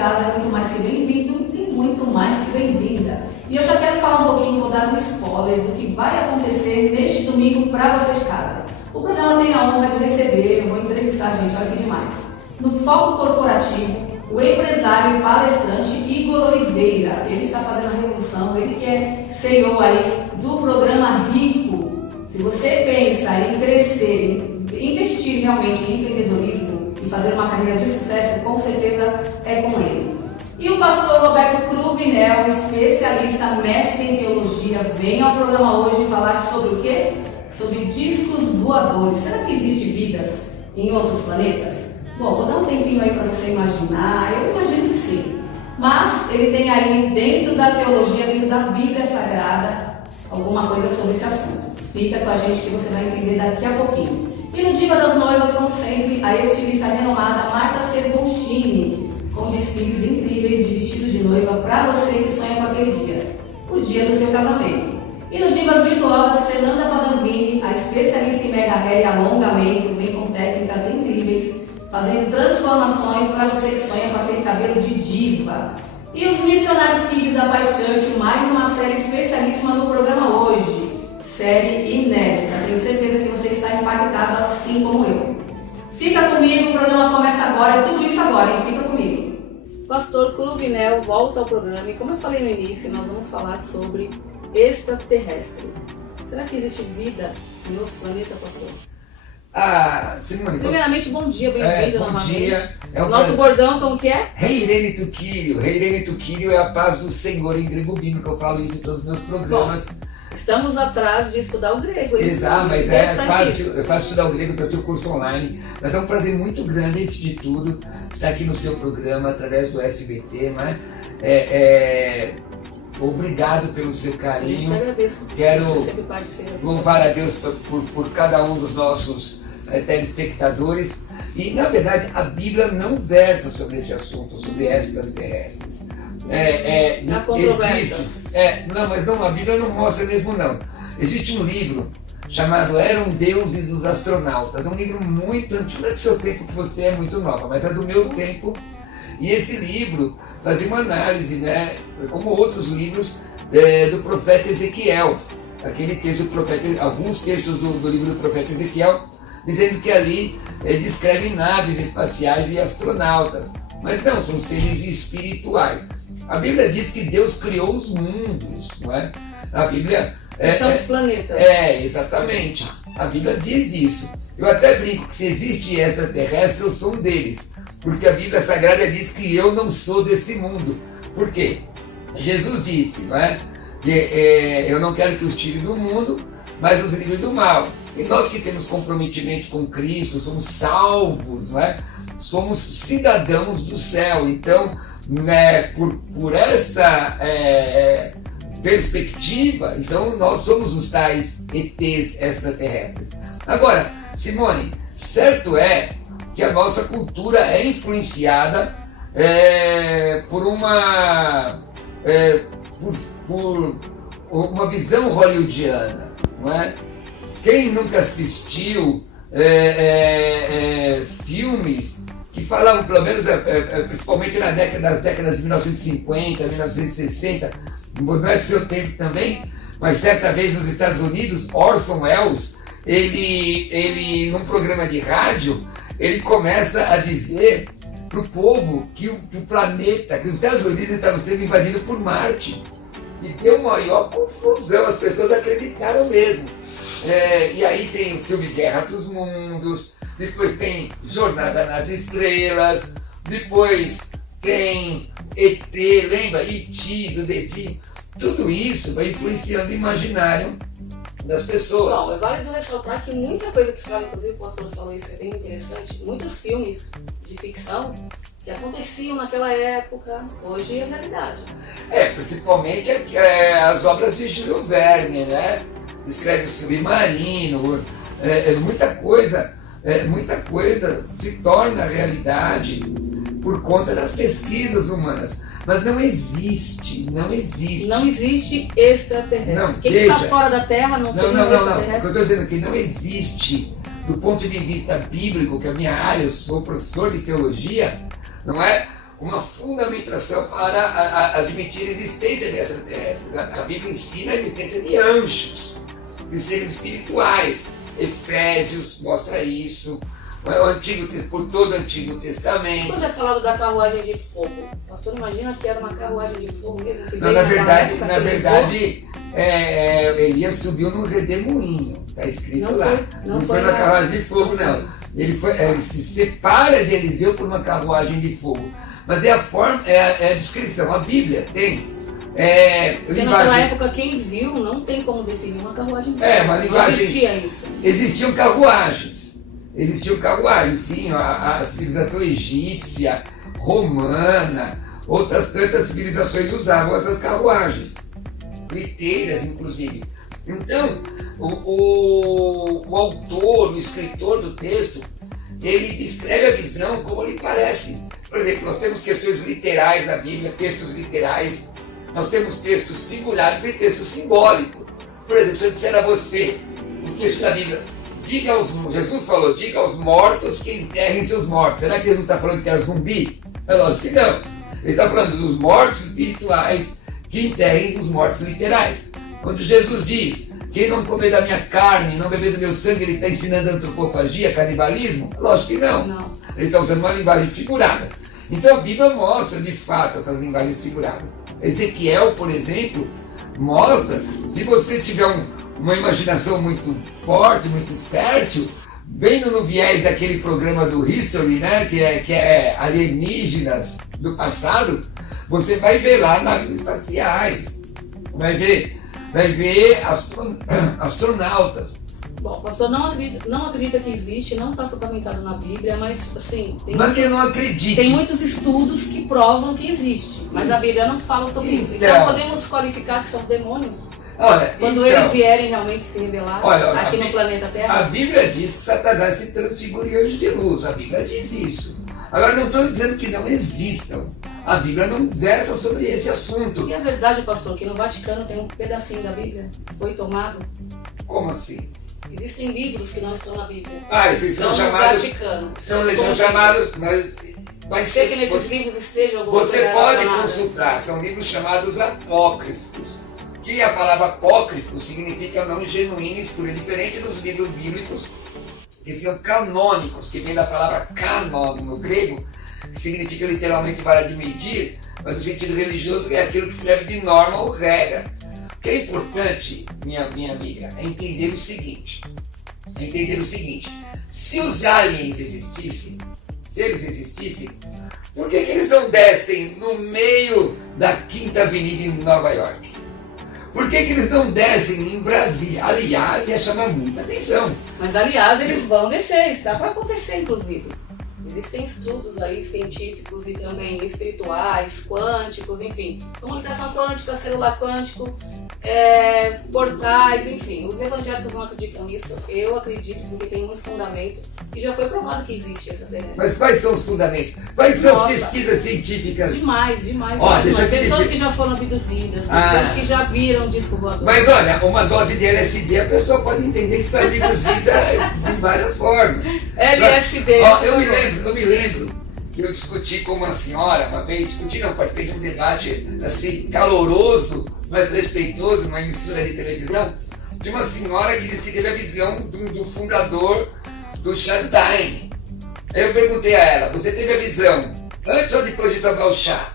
casa é muito mais que bem-vindo e muito mais que bem-vinda. E eu já quero falar um pouquinho, vou dar um spoiler do que vai acontecer neste domingo para você de casa. O programa tem a honra de receber, eu vou entrevistar, gente, olha que demais. No Foco Corporativo, o empresário e palestrante Igor Oliveira. Ele está fazendo a revolução, ele que é CEO aí do programa Rico. Se você pensa em crescer, em investir realmente em empreendedorismo e fazer uma carreira de sucesso, com certeza é com ele. E o pastor Roberto Cruvinel, especialista, mestre em teologia, vem ao programa hoje falar sobre o quê? Sobre discos voadores. Será que existe vidas em outros planetas? Bom, vou dar um tempinho aí para você imaginar, eu imagino que sim. Mas ele tem aí, dentro da teologia, dentro da Bíblia Sagrada, alguma coisa sobre esse assunto. Fica com a gente que você vai entender daqui a pouquinho. E no Diva das Noivas, como sempre, a estilista renomada Marta Serboncini, com desfiles incríveis de vestido de noiva para você que sonha com aquele dia, o dia do seu casamento. E no Divas Virtuosas, Fernanda Padanvini, a especialista em mega hair e alongamento, vem com técnicas incríveis, fazendo transformações para você que sonha com aquele cabelo de diva. E os Missionários Kids da Paz Church, mais uma série especialíssima no programa hoje. Série inédita, tenho certeza que você está impactado assim como eu. Fica comigo, o programa começa agora, é tudo isso agora, hein? Fica comigo. Pastor Cruvinel volta ao programa e como eu falei no início, nós vamos falar sobre extraterrestre. Será que existe vida em outro planeta, pastor? Simone. Primeiramente, bom dia, bem-vindo novamente. Bom dia. Nosso bordão, como que é? Reirene tu Kyrio é a paz do Senhor em grego bíblico, eu falo isso em todos os meus programas. Bom, estamos atrás de estudar o grego. Exato, mas é fácil estudar o grego para o teu curso online. Mas é um prazer muito grande, antes de tudo, estar aqui no seu programa, através do SBT, né? Obrigado pelo seu carinho. Eu agradeço. Quero louvar a Deus por cada um dos nossos telespectadores. E, na verdade, a Bíblia não versa sobre esse assunto, sobre extraterrestres. Há controvérsias. Não, mas não, a Bíblia não mostra mesmo, não. Existe um livro chamado Eram Deuses os Astronautas. É um livro muito antigo, não é do seu tempo, que você é muito nova, mas é do meu tempo. E esse livro fazia uma análise, né, como outros livros, do profeta Ezequiel. Aquele texto do profeta, alguns textos do livro do profeta Ezequiel, dizendo que ali descreve naves espaciais e astronautas. Mas não, são seres espirituais. A Bíblia diz que Deus criou os mundos, não é? A Bíblia... São os planetas. Exatamente. A Bíblia diz isso. Eu até brinco que se existe extraterrestre, eu sou um deles. Porque a Bíblia Sagrada diz que eu não sou desse mundo. Por quê? Jesus disse, não é? Que eu não quero que os tire do mundo, mas os livre do mal. E nós que temos comprometimento com Cristo, somos salvos, não é? Somos cidadãos do céu. Então, né, por essa perspectiva, então nós somos os tais ETs extraterrestres. Agora, Simone, certo é que a nossa cultura é influenciada por uma visão hollywoodiana, não é? Quem nunca assistiu filmes que falavam, pelo menos, principalmente nas décadas de 1950, 1960, não é do seu tempo também, mas certa vez nos Estados Unidos, Orson Welles, ele num programa de rádio, ele começa a dizer para o povo que o planeta, que os Estados Unidos estavam sendo invadidos por Marte. E deu maior confusão, as pessoas acreditaram mesmo. E aí tem o filme Guerra dos Mundos, depois tem Jornada nas Estrelas, depois tem ET, lembra? E.T. do dedinho. Tudo isso vai influenciando o imaginário das pessoas. Bom, é válido ressaltar que muita coisa que se fala, inclusive o pastor falou isso, é bem interessante, muitos filmes de ficção que aconteciam naquela época, hoje é realidade. Principalmente as obras de Júlio Verne, né? Escreve o Submarino, muita coisa se torna realidade por conta das pesquisas humanas. Mas não existe. Não existe extraterrestre. Não, quem está fora da Terra não seria extraterrestre. O que eu estou dizendo é que não existe, do ponto de vista bíblico, que é a minha área, eu sou professor de teologia, não é? uma fundamentação para admitir a existência de extraterrestres. A Bíblia ensina a existência de anjos, de seres espirituais. Efésios mostra isso. Por todo o Antigo Testamento. Quando é falado da carruagem de fogo, o pastor imagina que era uma carruagem de fogo mesmo? Que Não, veio na verdade Elias subiu num redemoinho, está escrito Não lá. foi- não não foi foi na na- carruagem de fogo, não. Ele se separa de Eliseu por uma carruagem de fogo. Mas é a forma, é a descrição. A Bíblia tem Porque naquela linguagem. época quem viu não tem como definir uma carruagem de fogo. É, uma linguagem- Não existia isso. Existiam carruagens. Existiam carruagens, sim. A civilização egípcia, romana, outras tantas civilizações usavam essas carruagens. Liteiras, inclusive. Então, o autor, o escritor do texto, ele descreve a visão como lhe parece. Por exemplo, nós temos questões literais na Bíblia, textos literais, nós temos textos figurados e textos simbólicos. Por exemplo, se eu disser a você, o texto da Bíblia, Jesus falou, diga aos mortos que enterrem seus mortos. Será que Jesus está falando que era zumbi? É lógico que não. Ele está falando dos mortos espirituais que enterrem os mortos literais. Quando Jesus diz, quem não comer da minha carne, não beber do meu sangue, ele está ensinando antropofagia, canibalismo? Lógico que não. Não. Ele está usando uma linguagem figurada. Então a Bíblia mostra, de fato, essas linguagens figuradas. Ezequiel, por exemplo, mostra, se você tiver uma imaginação muito forte, muito fértil, bem no viés daquele programa do History, né, que é alienígenas do passado, você vai ver lá naves espaciais, vai ver astronautas. Bom, o pastor não acredita que existe, não está fundamentado na Bíblia, mas assim, Mas que eu não acredite. tem muitos estudos que provam que existe, mas a Bíblia não fala sobre isso. Então. Então podemos qualificar que são demônios Olha, quando então, eles vierem realmente se revelar Olha, aqui a no Bí- planeta a Terra. Bíblia diz que Satanás se transfigura em anjo de luz. A Bíblia diz isso. Agora, não estou dizendo que não existam. A Bíblia não versa sobre esse assunto. E é verdade, pastor, que no Vaticano tem um pedacinho da Bíblia que foi tomado. Como assim? Existem livros que não estão na Bíblia. Esses são Estão no chamados. Vaticano. São chamados. Mas Pode ser que nesses você, livros esteja alguma você coisa pode relacionada. consultar. São livros chamados apócrifos. Que a palavra apócrifo significa não genuíno, espúrio, diferente dos livros bíblicos que são canônicos, que vem da palavra canon no grego, que significa literalmente vara de medir, mas no sentido religioso é aquilo que serve de norma ou regra. O que é importante, minha amiga, é entender o seguinte. Se os aliens existissem, se eles existissem, por que eles não descem no meio da Quinta Avenida em Nova York? Por que eles não descem em Brasília? Aliás, ia chamar muita atenção. Mas, aliás, eles vão descer, está para acontecer, inclusive. Existem estudos aí científicos e também espirituais, quânticos, enfim. Comunicação quântica, celular quântico, portais, enfim. Os evangélicos não acreditam nisso. Eu acredito porque tem muito fundamento e já foi provado que existe essa terrestre. Mas quais são os fundamentos? Quais são Nossa. as pesquisas científicas? Demais. Ó, deixa eu te Pessoas dizer. que já foram abduzidas, Ah. pessoas que já viram disco voador. Mas olha, uma dose de LSD a pessoa pode entender que foi abduzida de várias formas. LSD. Ó, eu me lembro que eu discuti com uma senhora uma vez, participei de um debate assim, caloroso, mas respeitoso, numa emissora de televisão, de uma senhora que disse que teve a visão do fundador do chá de Daime. Aí eu perguntei a ela, você teve a visão antes ou depois de tomar o chá?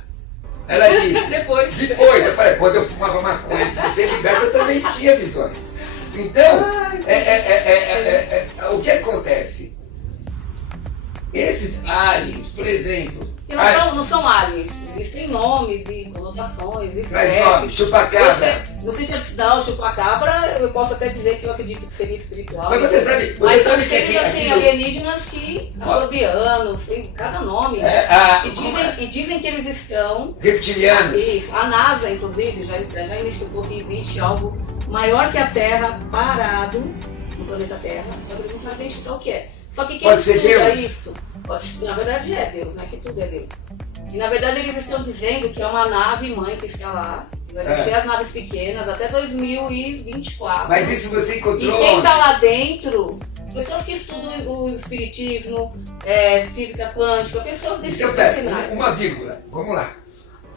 Ela disse, Depois. depois. Eu falei, quando eu fumava maconha antes de ser liberto, eu também tinha visões. Então, o que acontece? Esses aliens, por exemplo... Que não são aliens, existem nomes e conotações, Mas, espécies. chupacabra. Você já te dá o chupacabra, eu posso até dizer que eu acredito que seria espiritual. Mas você sabe Mas são que seres assim, aquilo... alienígenas que, afrobianos, tem cada nome. E dizem que eles estão... reptilianos. Isso, a NASA, inclusive, já identificou que existe algo maior que a Terra parado no planeta Terra, só que eles não sabem identificar o que é. Só que quem Pode ser estuda Deus? isso, na verdade é Deus, né? Que tudo é Deus. E na verdade eles estão dizendo que é uma nave mãe que está lá, vai descer as naves pequenas até 2024. Mas isso você E encontrou quem onde? está lá dentro Pessoas que estudam o espiritismo, física quântica, pessoas desse Então, pera, uma vírgula, vamos lá.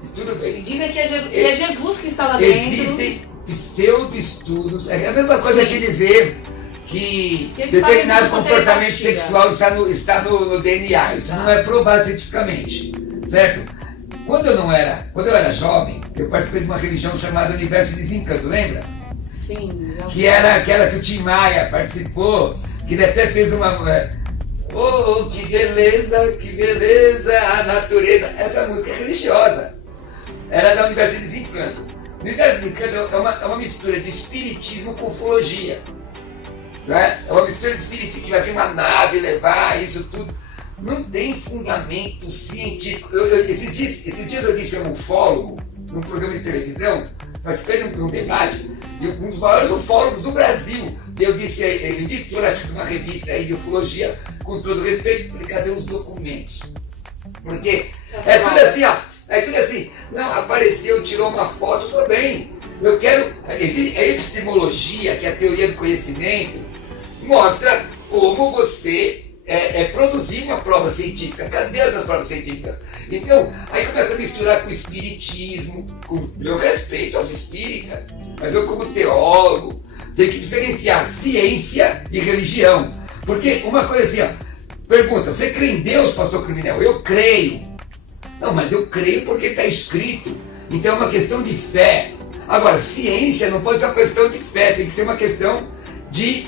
E tudo bem. E dizem que é Jesus que está lá dentro. Existem pseudo-estudos, é a mesma coisa que dizer que determinado comportamento sexual está no DNA. Isso não é provado cientificamente, certo? Quando eu era jovem, eu participei de uma religião chamada Universo Desencanto, lembra? Sim. Que era aquela que o Tim Maia participou, que ele até fez uma... Oh, que beleza, a natureza. Essa música é religiosa. Era da Universo Desencanto. O Universo Desencanto é uma mistura de espiritismo com ufologia. Não é? É uma mistura de espiritismo que vai vir uma nave levar isso tudo. Não tem fundamento científico. Esses dias eu disse a um ufólogo, num programa de televisão, participei de um debate, e um dos maiores ufólogos do Brasil. Eu disse, ele editor de uma revista aí de ufologia, com todo respeito, falei, cadê os documentos? Porque é tudo assim, ó. É tudo assim, não, apareceu, tirou uma foto, tudo bem. Eu quero. A epistemologia, que é a teoria do conhecimento, mostra como você produzir uma prova científica. Cadê as provas científicas? Então, aí começa a misturar com o espiritismo, com meu respeito aos espíritas, mas eu, como teólogo, tenho que diferenciar ciência e religião. Porque uma coisa assim, ó, pergunta, você crê em Deus, pastor Cruvinel? Eu creio. Não, mas eu creio porque está escrito. Então é uma questão de fé. Agora, ciência não pode ser uma questão de fé, tem que ser uma questão de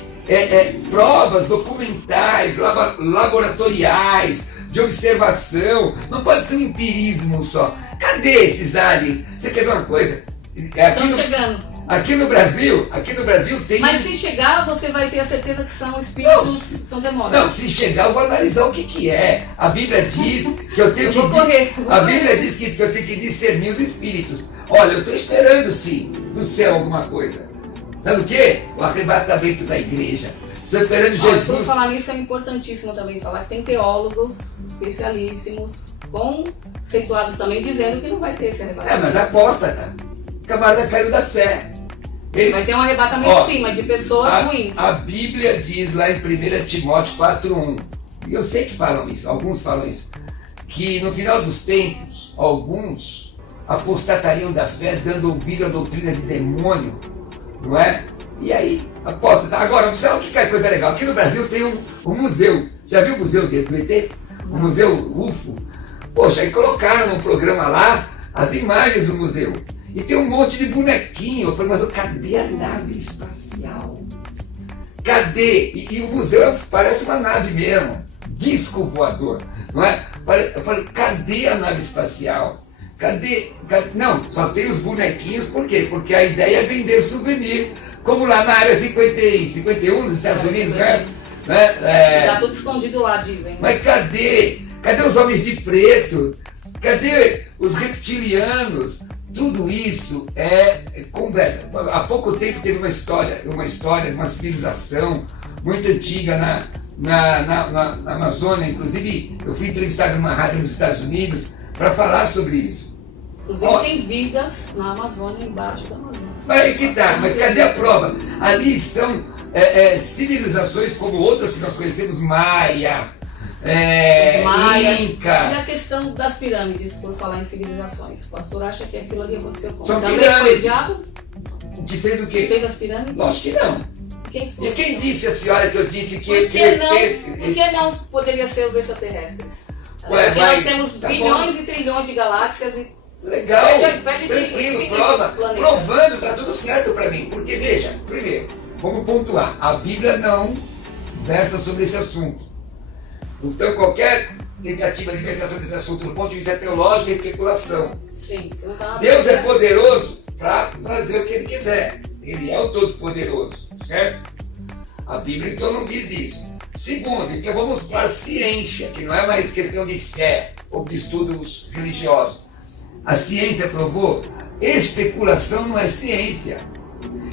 provas documentais, laboratoriais, de observação. Não pode ser um empirismo só. Cadê esses aliens? Você quer ver uma coisa? Estão chegando. Aqui no Brasil tem... Mas se chegar, você vai ter a certeza que são espíritos, são demônios. Não, se chegar, eu vou analisar o que é. A Bíblia diz que eu tenho A Bíblia diz que eu tenho que discernir os espíritos. Olha, eu estou esperando, sim, no céu alguma coisa. Sabe o quê? O arrebatamento da igreja. Estou esperando Jesus. Por falar nisso, é importantíssimo também falar que tem teólogos especialíssimos, conceituados também, dizendo que não vai ter esse arrebatamento. Mas apóstata. O camarada caiu da fé. Vai ter um arrebatamento sim, mas de pessoas ruins. A Bíblia diz lá em 1 Timóteo 4:1, e eu sei que falam isso, alguns falam isso, que no final dos tempos, alguns apostatariam da fé, dando ouvido à doutrina de demônio, não é? E aí, apóstata. Agora, sabe o que é coisa legal? Aqui no Brasil tem um museu. Já viu o museu do ET? O museu UFO? Poxa, aí colocaram num programa lá as imagens do museu. E tem um monte de bonequinho. Eu falei, mas cadê a nave espacial? Cadê? E o museu parece uma nave mesmo. Disco voador, não é? Eu falei, cadê a nave espacial? Cadê? Não, só tem os bonequinhos. Por quê? Porque a ideia é vender souvenir. Como lá na área 51 dos Estados Unidos, né? Tá tudo escondido lá, dizem. Mas cadê? Cadê os homens de preto? Cadê os reptilianos? Tudo isso é conversa. Há pouco tempo teve uma história de uma civilização muito antiga na Amazônia. Inclusive, eu fui entrevistado numa rádio nos Estados Unidos para falar sobre isso. Inclusive, tem vidas na Amazônia, embaixo da Amazônia. Mas aí que tá, mas cadê a prova? Ali são civilizações como outras que nós conhecemos, Maia, Inca. E a questão das pirâmides, por falar em civilizações. O pastor acha que aquilo ali aconteceu como? São Também pirâmides. foi o diabo? O que fez o quê? Que fez as pirâmides? Lógico que não. Quem foi? E quem disse a senhora que eu disse que... Por que não poderia ser os extraterrestres? Porque nós temos bilhões e trilhões de galáxias e... Legal, pede tranquilo, prova. Provando, tá tudo certo para mim. Porque, veja, primeiro, vamos pontuar. A Bíblia não versa sobre esse assunto. Então, qualquer tentativa de versar sobre esse assunto do ponto de vista teológico é especulação. Sim, você não tá Deus é poderoso para fazer o que Ele quiser. Ele é o Todo-Poderoso, certo? A Bíblia, então, não diz isso. Segundo, então vamos para a ciência, que não é mais questão de fé ou de estudos religiosos. A ciência provou, especulação não é ciência.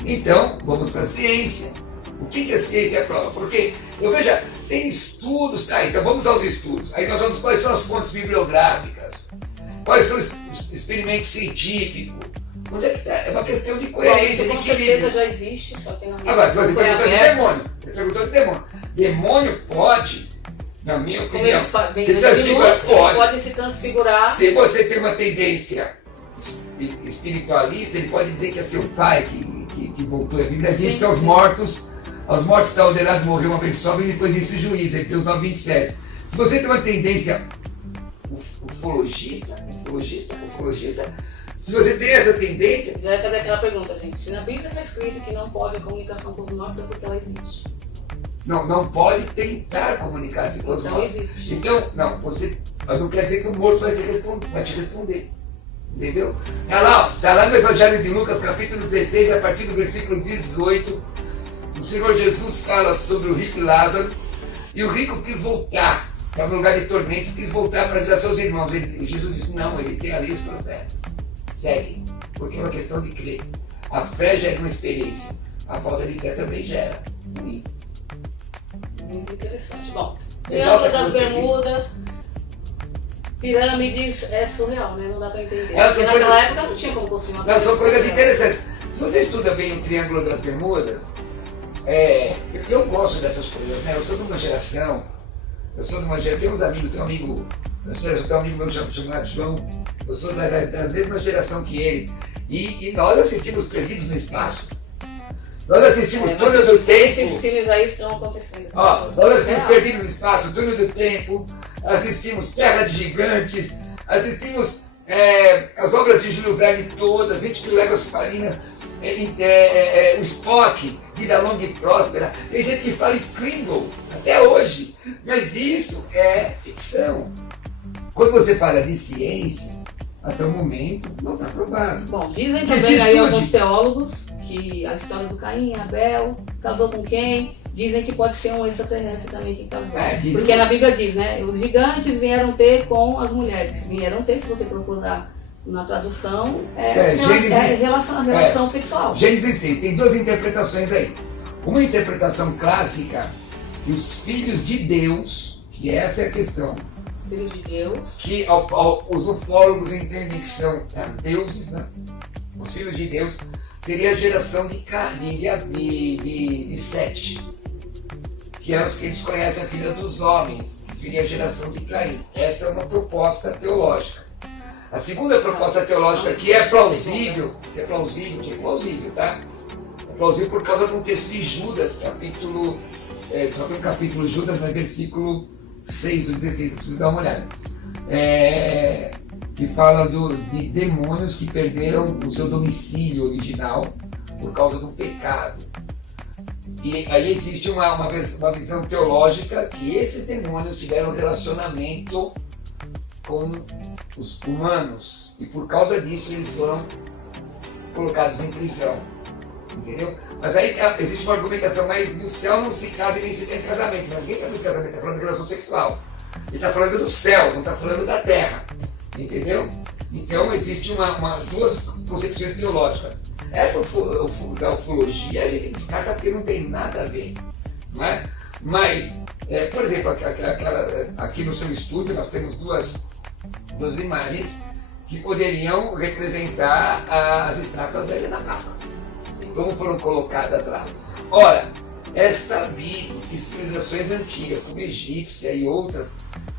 Então, vamos para a ciência. O que a ciência prova? Porque, eu veja, tem estudos, tá? Então vamos aos estudos. Aí nós vamos, quais são as fontes bibliográficas? Quais são os experimentos científicos? Onde é que está? É uma questão de coerência, de equilíbrio. Com certeza já existe, só que na minha Agora, você perguntou de demônio. Você perguntou de demônio. Demônio pode, na minha Como ele opinião, vem se de transfigurar, luz, ele pode se transfigurar. Se você tem uma tendência espiritualista, ele pode dizer que é seu pai que voltou. A Bíblia diz Sim, que aos sim. mortos está ordenado morrer uma vez só e depois disso o juízo, Hebreus 9:27. Se você tem uma tendência ufologista, se você tem essa tendência, Já vai fazer aquela pergunta, gente. Se na Bíblia está escrito que não pode a comunicação com os mortos, é porque ela existe. não pode tentar comunicar-se com os Então mortos. existe. Então, não quer dizer que o morto vai te responder. Entendeu? Tá lá no Evangelho de Lucas, capítulo 16, a partir do versículo 18. O Senhor Jesus fala sobre o rico Lázaro, e o rico quis voltar, estava no lugar de tormento, quis voltar para dizer a seus irmãos. Jesus disse: não, ele tem ali os profetas, segue, porque é uma questão de crer. A fé gera uma experiência, a falta de fé também gera. Muito interessante. Bom, Legal Triângulo que das você aqui. Bermudas, pirâmides, é surreal, né? Não dá para entender. É, Porque são naquela coisas- época não tinha como construir uma Não, são pirâmide. coisas interessantes. Se você estuda bem o Triângulo das Bermudas, eu gosto dessas coisas, né? Eu sou de uma geração, tem uns amigos, tem um amigo meu chamado João, eu sou da mesma geração que ele, e nós assistimos Perdidos no Espaço, nós assistimos Túnel do Esses Tempo, filmes aí estão acontecendo. nós assistimos Real. Perdidos no Espaço, Túnel do Tempo, assistimos Terra de Gigantes, assistimos as obras de Júlio Verne todas, 20 mil léguas submarinas, o Spock, Vida Longa e Próspera. Tem gente que fala em Klingon até hoje, mas isso é ficção. Quando você fala de ciência, até o momento não está provado. Bom, dizem Que se também aí estude. alguns teólogos que a história do Caim, Abel, casou com quem? Dizem que pode ser um extraterrestre também que casou. Dizem Porque que- na Bíblia diz, né? Os gigantes vieram ter com as mulheres. Vieram ter, se você procurar na tradução, Gênesis- relação sexual. Gênesis 6, tem duas interpretações aí. Uma interpretação clássica, que os filhos de Deus, que essa é a questão, Filhos de Deus. que os ufólogos entendem que são deuses, né? Os filhos de Deus seria a geração de Sete, que é os que eles conhecem a filha dos homens, que seria a geração de Caim. Essa é uma proposta teológica. A segunda proposta teológica, que é plausível, tá? É plausível por causa de um texto de Judas, capítulo, só tem um capítulo de Judas, mas versículo 6 ou 16, eu preciso dar uma olhada. Que fala de demônios que perderam o seu domicílio original por causa do pecado. E aí existe uma visão teológica que esses demônios tiveram relacionamento com os humanos e por causa disso eles foram colocados em prisão, entendeu? Mas aí existe uma argumentação, mas no céu não se casa e nem se tem casamento. Mas ninguém está no casamento, está falando de relação sexual. Ele está falando do céu, não está falando da terra, entendeu? Então existe duas concepções teológicas. Essa da ufologia a gente descarta porque não tem nada a ver, não é? Mas, por exemplo, aqui no seu estúdio nós temos duas imagens que poderiam representar as estátuas velhas da Páscoa, como foram colocadas lá. Ora, é sabido que civilizações antigas, como a egípcia e outras,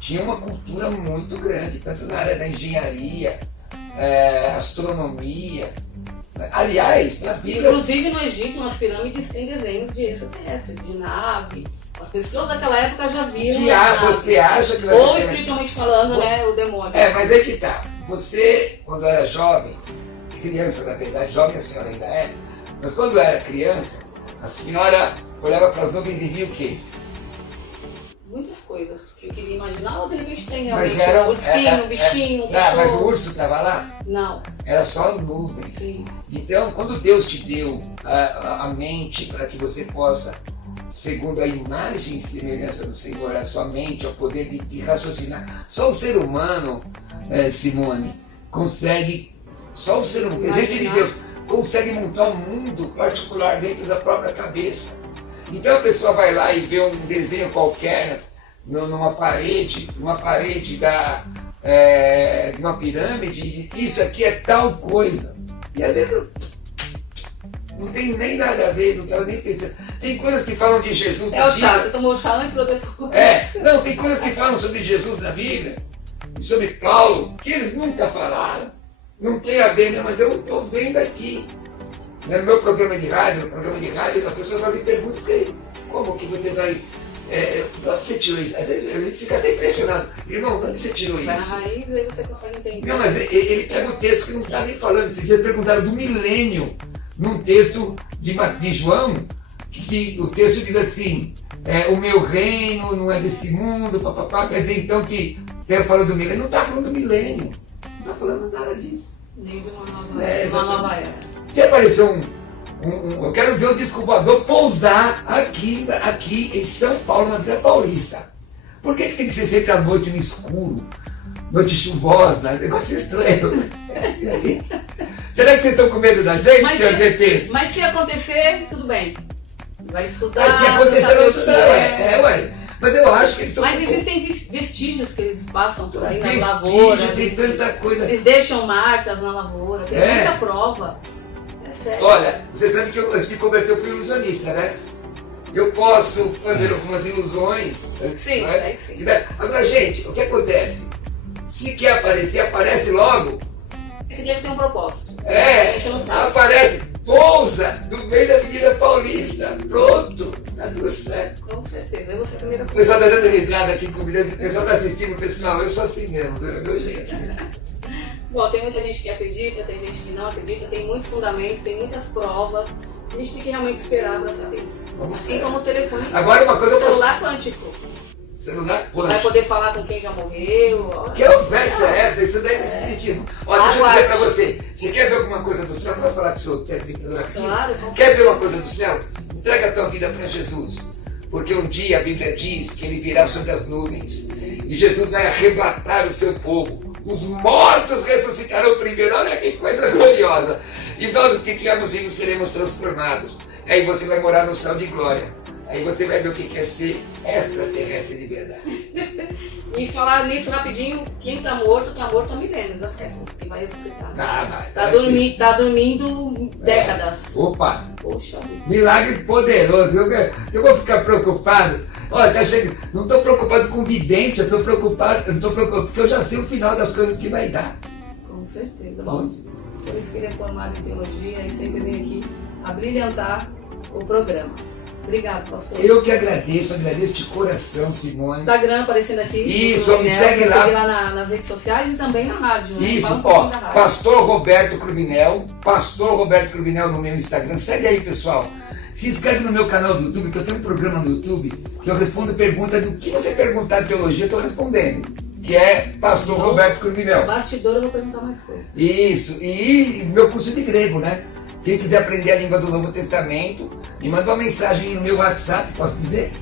tinham uma cultura muito grande, tanto na área da engenharia, astronomia. Aliás, na Bíblia... Inclusive no Egito, nas pirâmides, tem desenhos de extraterrestre, de nave. As pessoas daquela época já viram. Você acha que... Ou espiritualmente falando, né, o demônio. Mas é que tá. Você, quando era jovem, criança na verdade, jovem a senhora ainda é, mas quando era criança, a senhora olhava para as nuvens e via o quê? Muitas coisas que eu queria imaginar, ou de repente tem Mas realmente era um ursinho, um bichinho, um cachorro. Mas o urso estava lá? Não. Era só nuvem. Sim. Então, quando Deus te deu a mente para que você possa, segundo a imagem e semelhança do Senhor, a sua mente, o poder de raciocinar, só o ser humano, Simone, consegue, só o ser humano, presente de Deus, consegue montar um mundo particular dentro da própria cabeça. Então a pessoa vai lá e vê um desenho qualquer numa parede de uma pirâmide e diz, isso aqui é tal coisa. E às vezes Não tem nem nada a ver, não estava nem pensando. Tem coisas que falam de Jesus É na o chá, Bíblia. você tomou o chá antes ou depois? Não, tem coisas que falam sobre Jesus na Bíblia, e sobre Paulo, que eles nunca falaram. Não tem a ver, né? Mas eu estou vendo aqui. No meu programa de rádio, as pessoas fazem perguntas que como que você vai. De onde você tirou isso? Às vezes a gente fica até impressionado. Irmão, de onde você tirou Vai na isso? raiz, aí você consegue entender. Não, mas ele pega o texto que não está nem falando. Esses dias perguntaram do milênio, num texto de João, que o texto diz assim, o meu reino não é desse mundo, papapá. Quer dizer, então, que está falando do milênio. Não está falando do milênio. Não está falando nada disso. Nem de uma nova era. Se apareceu eu quero ver o disco voador pousar aqui em São Paulo, na Vila Paulista. Por que tem que ser sempre à noite no escuro? Noite chuvosa, negócio estranho. Será que vocês estão com medo da gente, senhor GT? Mas se acontecer, tudo bem. Vai estudar. Mas se acontecer, eu estudar, ué. Mas eu acho que eles estão... Mas existem vestígios que eles passam por aí nas vestígio, lavouras. tem tanta coisa. Eles deixam marcas na lavoura, tem muita prova. É sério. Olha, você sabe que antes de me converter eu fui ilusionista, né? Eu posso fazer algumas ilusões. Sim, né? sim. Agora, gente, o que acontece? Se quer aparecer, aparece logo. É que deve ter um propósito. A gente não sabe. Aparece, pousa no meio da Avenida Paulista. Pronto, tá tudo certo. Com certeza, eu vou ser a primeira O pessoal tá dando risada aqui comigo, o pessoal tá assistindo, pessoal, eu sou assim mesmo, meu jeito. Bom, tem muita gente que acredita, tem gente que não acredita, tem muitos fundamentos, tem muitas provas. A gente tem que realmente esperar para saber. Assim como o telefone. Agora uma coisa eu posso... Celular quântico. Celular Vai quântico. poder falar com quem já morreu. Que conversa é essa? Isso daí é espiritismo. Olha, deixa eu dizer pra você. Você quer ver alguma coisa do céu? Posso falar que sou técnico aqui? Claro. Quer ver uma coisa do céu? Entrega a tua vida para Jesus. Porque um dia a Bíblia diz que ele virá sobre as nuvens. E Jesus vai arrebatar o seu povo. Os mortos ressuscitarão primeiro. Olha que coisa gloriosa. E nós, os que estivermos vivos, seremos transformados. Aí você vai morar no céu de glória. Aí você vai ver o que é ser extraterrestre de verdade. E falar nisso rapidinho, quem tá morto há milênios, as séculos, que vai ressuscitar. Vai. Tá dormindo décadas. Opa! Poxa vida. Milagre poderoso. Eu vou ficar preocupado. Olha, tá chegando. Não estou preocupado com vidente, eu estou preocupado porque eu já sei o final das coisas que vai dar. Com certeza. Bom, por isso que ele é formado em teologia e sempre vem aqui a brilhantar o programa. Obrigado, pastor. Eu que agradeço de coração, Simone. Instagram aparecendo aqui. Isso, me segue lá. Segue lá nas redes sociais e também na rádio. Né? Isso, ó, Pastor Roberto Cruvinel no meu Instagram. Segue aí, pessoal. Se inscreve no meu canal do YouTube, que eu tenho um programa no YouTube que eu respondo perguntas do que você perguntar de teologia, eu estou respondendo. Que é Pastor Roberto Cruvinel. Bastidor, eu vou perguntar mais coisas. Isso, e meu curso de grego, né? Quem quiser aprender a língua do Novo Testamento, me manda uma mensagem no meu WhatsApp, posso dizer?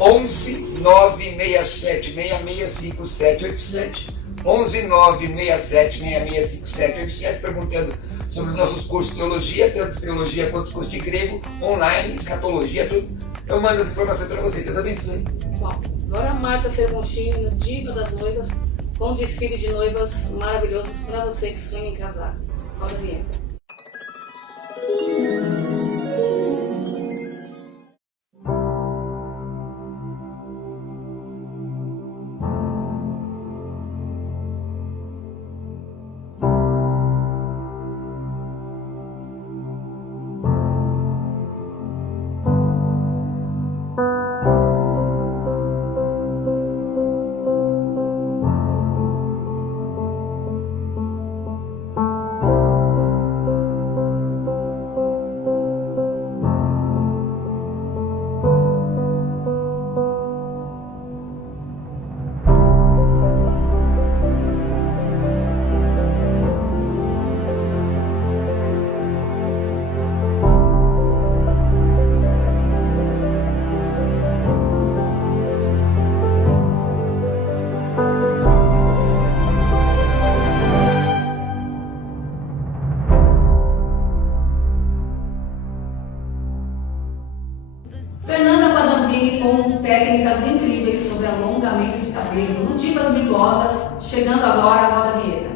11 967 6657 87. 11 967 6657 87, perguntando sobre os nossos cursos de teologia, tanto teologia quanto curso de grego, online, escatologia, tudo. Eu mando as informações para você. Deus abençoe. Bom, agora a Marta Sermontini, diva das noivas, com desfile de noivas maravilhosos para você que sonha em casar. Roda a vinheta. Fernanda Padanvini com técnicas incríveis sobre alongamento de cabelo no Divas Virtuosas, chegando agora a roda vinheta.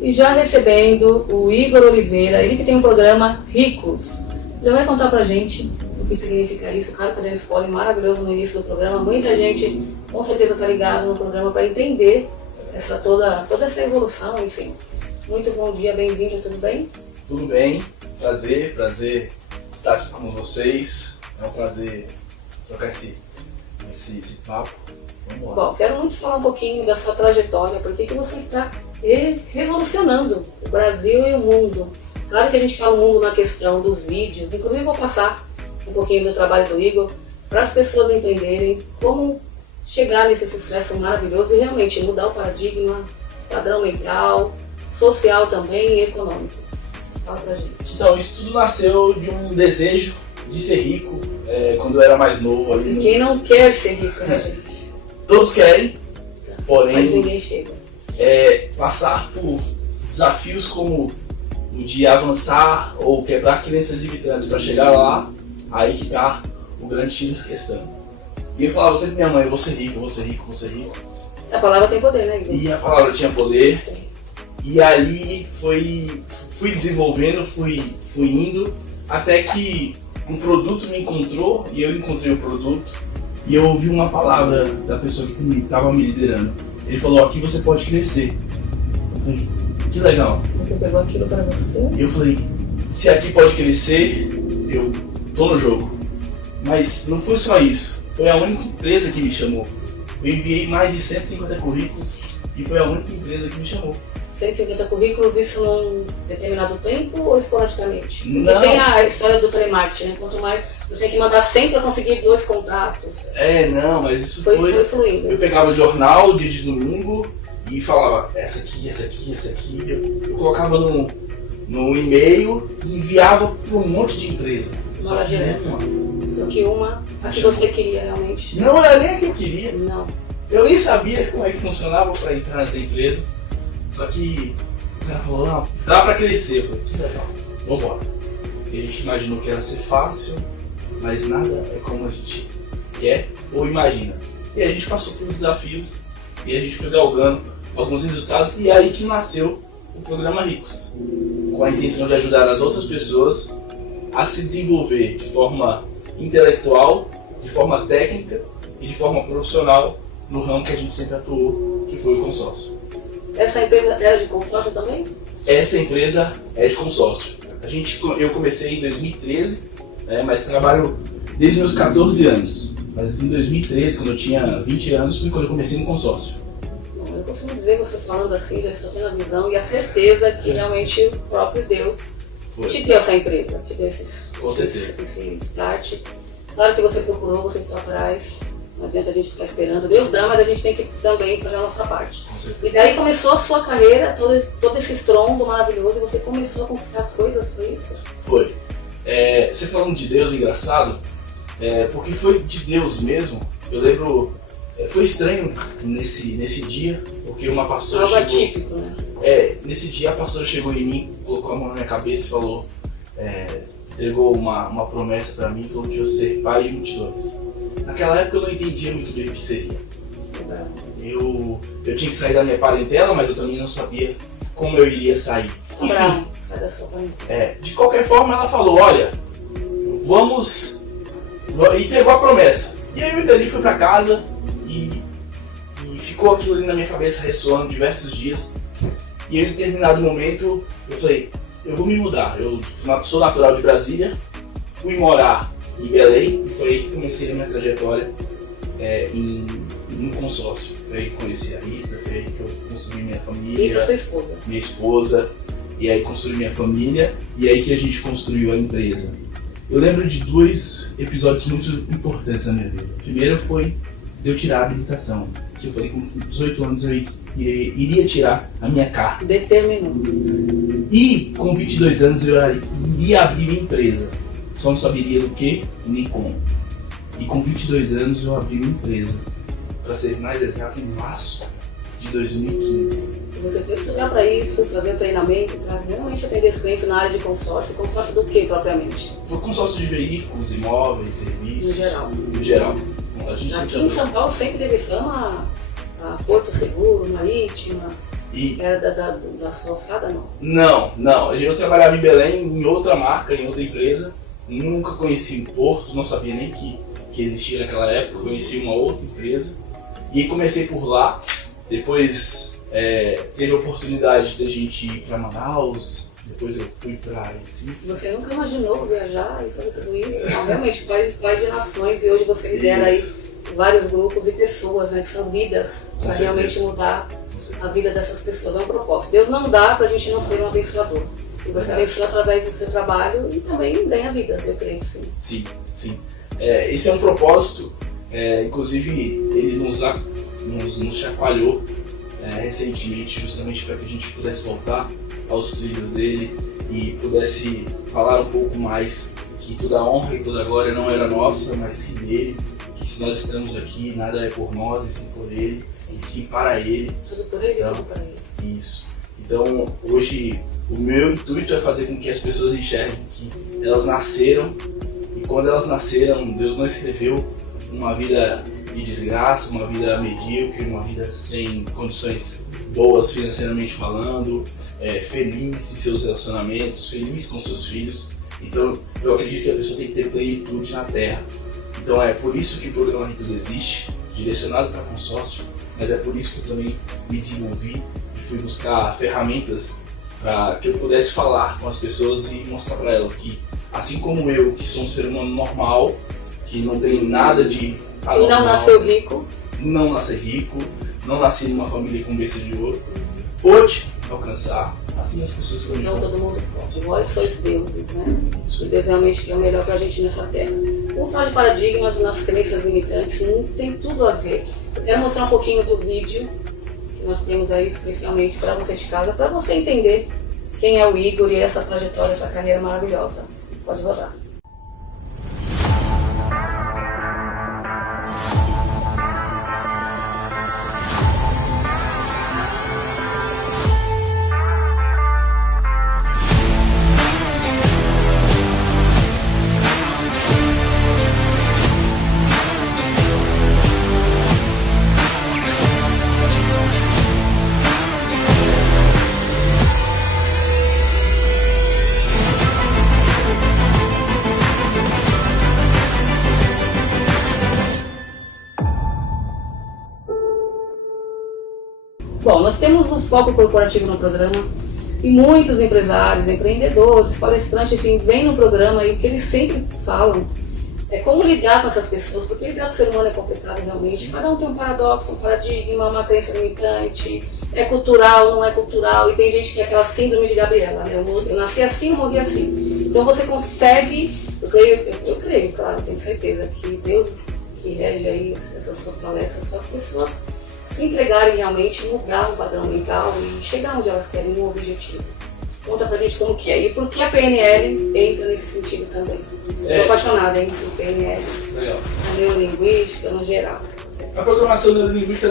E já recebendo o Igor Oliveira, ele que tem um programa Ricos. Já vai contar pra gente o que significa isso. Claro que eu dei um spoiler maravilhoso no início do programa. Muita gente com certeza está ligado no programa para entender toda essa evolução, enfim. Muito bom dia, bem-vindo, tudo bem? Tudo bem, prazer estar aqui com vocês. É um prazer trocar esse papo. Vamos lá. Bom, quero muito falar um pouquinho da sua trajetória, porque que você está revolucionando o Brasil e o mundo. Claro que a gente fala o mundo na questão dos vídeos, inclusive vou passar um pouquinho do trabalho do Igor para as pessoas entenderem como chegar nesse sucesso maravilhoso e realmente mudar o paradigma, padrão mental, social também e econômico. Fala pra gente. Então, isso tudo nasceu de um desejo de ser rico quando eu era mais novo. Ali, e quem não quer ser rico, né, gente? Todos querem, porém, mas ninguém chega. Passar por desafios como o de avançar ou quebrar crenças limitantes para chegar lá, aí que tá o grande X da questão. E eu falava sempre pra minha mãe, eu vou ser rico, vou ser rico, vou ser rico. A palavra tem poder, né, Igor? E a palavra tinha poder. E ali fui desenvolvendo, fui indo, até que um produto me encontrou e eu encontrei o produto. E eu ouvi uma palavra da pessoa que estava me liderando. Ele falou, aqui você pode crescer. Eu falei, que legal. Você pegou aquilo para você? E eu falei, se aqui pode crescer, eu tô no jogo. Mas não foi só isso. Foi a única empresa que me chamou. Eu enviei mais de 150 currículos e foi a única empresa que me chamou. 150 currículos, isso num determinado tempo ou esporadicamente? Porque Não. tem a história do telemarketing, né? Quanto mais você tem que mandar 100 para conseguir 2 contatos. Não, mas isso foi fluindo. Eu pegava o jornal dia de domingo e falava, essa aqui. Eu colocava no e-mail e enviava para um monte de empresa. Só que uma, a que você queria realmente. Não era nem a que eu queria. Não. Eu nem sabia como é que funcionava para entrar nessa empresa. Só que o cara falou, não, dá pra crescer. Eu falei, que legal, vambora. E a gente imaginou que ia ser fácil, mas nada é como a gente quer ou imagina. E a gente passou por desafios e a gente foi galgando alguns resultados e é aí que nasceu o programa Ricos, com a intenção de ajudar as outras pessoas a se desenvolver de forma intelectual, de forma técnica e de forma profissional no ramo que a gente sempre atuou, que foi o consórcio. Essa empresa era de consórcio também? Essa empresa é de consórcio. Eu comecei em 2013, mas trabalho desde meus 14 anos. Mas em 2013, quando eu tinha 20 anos, foi quando eu comecei no consórcio. Bom, eu costumo dizer, você falando assim, já estou tendo a visão e a certeza que realmente o próprio Deus te deu essa empresa, te deu esse start. Claro que você procurou, você foi atrás. Não adianta a gente ficar esperando. Deus dá, mas a gente tem que também fazer a nossa parte. E daí começou a sua carreira, todo esse estrondo maravilhoso, e você começou a conquistar as coisas, foi isso? Foi. Você falando de Deus, engraçado, porque foi de Deus mesmo. Eu lembro, foi estranho nesse dia, porque uma pastora algo chegou... atípico, né? Nesse dia a pastora chegou em mim, colocou a mão na minha cabeça e falou, entregou uma promessa para mim e falou que eu ia ser pai de multidões. Naquela época eu não entendia muito bem o que seria. Eu tinha que sair da minha parentela, mas eu também não sabia como eu iria sair. Abraão, sai da sua parentela. De qualquer forma ela falou, olha, e entregou a promessa. E aí eu dali fui pra casa e ficou aquilo ali na minha cabeça ressoando diversos dias. E em determinado momento eu falei, eu vou me mudar. Eu sou natural de Brasília, fui morar em Belém e foi aí que comecei a minha trajetória no consórcio. Foi aí que conheci a Rita, foi aí que eu construí minha família. Rita, sua esposa. Minha esposa. E aí construí minha família e aí que a gente construiu a empresa. Eu lembro de 2 episódios muito importantes na minha vida. O primeiro foi de eu tirar a habilitação. Que eu falei que com 18 anos eu iria tirar a minha carta. Determinou. E com 22 anos eu iria abrir minha empresa. Só não saberia do que e nem como. E com 22 anos eu abri minha empresa. Para ser mais exato, em março de 2015. E você foi estudar para isso, fazer treinamento para realmente atender os clientes na área de consórcio. Consórcio do que propriamente? Por consórcio de veículos, imóveis, serviços. No geral. No geral. Aqui em São Paulo sempre teve fama a Porto Seguro, Marítima, E Era da sua alçada, não? não. Eu trabalhava em Belém, em outra marca, em outra empresa. Nunca conheci um Porto, não sabia nem que existia naquela época. Conheci uma outra empresa. E comecei por lá. Depois teve a oportunidade de a gente ir para Manaus. Depois eu fui para Recife. Você nunca imaginou viajar e fazer tudo isso? Não, realmente, pai de nações. E hoje você lidera aí vários grupos e pessoas, né? Que são vidas para realmente mudar a vida dessas pessoas. É um propósito. Deus não dá para a gente não ser um abençoador. E você abençoa através do seu trabalho e também ganha vidas, eu creio, sim. Sim. Esse é um propósito. Inclusive, ele nos chacoalhou recentemente, justamente para que a gente pudesse voltar aos trilhos dele e pudesse falar um pouco mais que toda a honra e toda a glória não era nossa, mas sim dele. Que se nós estamos aqui, nada é por nós e sim por ele, e sim para ele. Tudo por ele e tudo para ele. Isso. Então, hoje, o meu intuito é fazer com que as pessoas enxerguem que elas nasceram, e quando elas nasceram, Deus não escreveu uma vida de desgraça, uma vida medíocre, uma vida sem condições boas financeiramente falando, feliz em seus relacionamentos, feliz com seus filhos. Então, eu acredito que a pessoa tem que ter plenitude na terra. Então é por isso que o Programa Ricos existe, direcionado para consórcio, mas é por isso que eu também me desenvolvi e fui buscar ferramentas para que eu pudesse falar com as pessoas e mostrar para elas que, assim como eu, que sou um ser humano normal, que não tem nada de anormal, não nasceu rico, não nasci rico, não nasci numa família com berço de ouro, pôde alcançar. Assim as pessoas também. Então todo mundo pode. Vós sois deuses, né? E Deus realmente quer o melhor pra gente nessa terra. Vamos falar de paradigmas nas crenças limitantes, não tem tudo a ver. Eu quero mostrar um pouquinho do vídeo que nós temos aí especialmente para você de casa, para você entender quem é o Igor e essa trajetória, essa carreira maravilhosa. Pode rodar. Bom, nós temos um foco corporativo no programa e muitos empresários, empreendedores, palestrantes, enfim, vêm no programa e o que eles sempre falam é como lidar com essas pessoas, porque lidar com o ser humano é complicado realmente. Sim. Cada um tem um paradoxo, um paradigma, uma crença limitante, é cultural, não é cultural, e tem gente que é aquela síndrome de Gabriela, né? Eu nasci assim, eu morri assim. Então você consegue, eu creio, claro, tenho certeza que Deus que rege aí essas suas palestras, as pessoas se entregarem realmente, mudar um padrão mental e chegar onde elas querem, no objetivo. Conta pra gente como que é e por que a PNL entra nesse sentido também. Sou apaixonada por PNL, na neurolinguística, no geral. A programação neurolinguística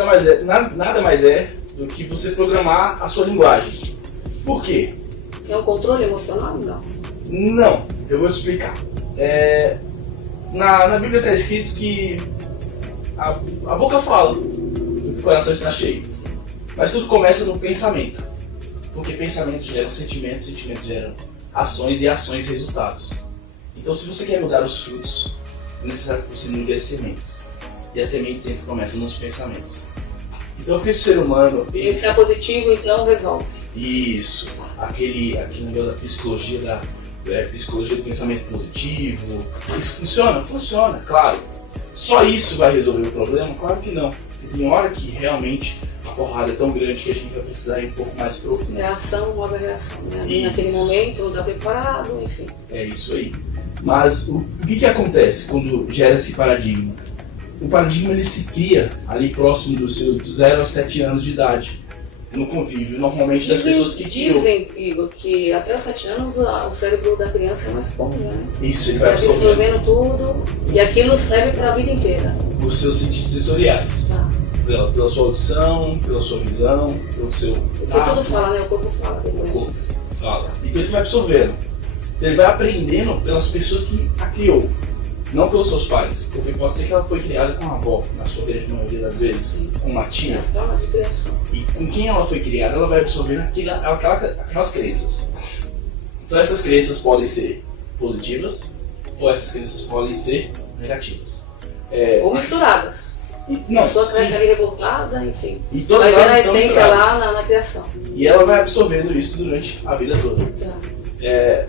nada mais é do que você programar a sua linguagem. Por quê? Tem um controle emocional? Não. Não, eu vou te explicar. Na Bíblia está escrito que a boca fala, o coração está cheio. Mas tudo começa no pensamento. Porque pensamentos geram sentimentos, sentimentos geram ações e ações resultados. Então se você quer mudar os frutos, é necessário que você mude as sementes. E as sementes sempre começam nos pensamentos. Então porque o ser humano... Pensar positivo então resolve. Isso. Aquele negócio da psicologia, psicologia do pensamento positivo. Isso funciona? Funciona, claro. Só isso vai resolver o problema? Claro que não. Porque tem hora que realmente a porrada é tão grande que a gente vai precisar ir um pouco mais profundo. Reação, uma reação, né? Naquele momento, não está preparado, enfim. É isso aí. Mas o que acontece quando gera esse paradigma? O paradigma ele se cria ali próximo dos 0 a 7 anos de idade, no convívio, normalmente das pessoas que dizem, Igor, que até os 7 anos o cérebro da criança é uma esponja, né? Isso, ele vai absorvendo tudo e aquilo serve para a vida inteira. Os seus sentidos sensoriais. Tá. Pela sua audição, pela sua visão, pelo seu... Porque tudo fala, né? O corpo fala depois disso. Fala. Então ele vai absorvendo. Então ele vai aprendendo pelas pessoas que a criou. Não pelos seus pais, porque pode ser que ela foi criada com a avó, na sua grande maioria das vezes, com uma É tia. a forma de criação. E com quem ela foi criada, ela vai absorvendo aquelas crenças. Então essas crenças podem ser positivas, ou essas crenças podem ser negativas. Ou misturadas. Não, A pessoa sim. cresce ali revoltada, enfim. E todas Vai ver a elas estão essência misturadas. lá na criação. E ela vai absorvendo isso durante a vida toda. Tá.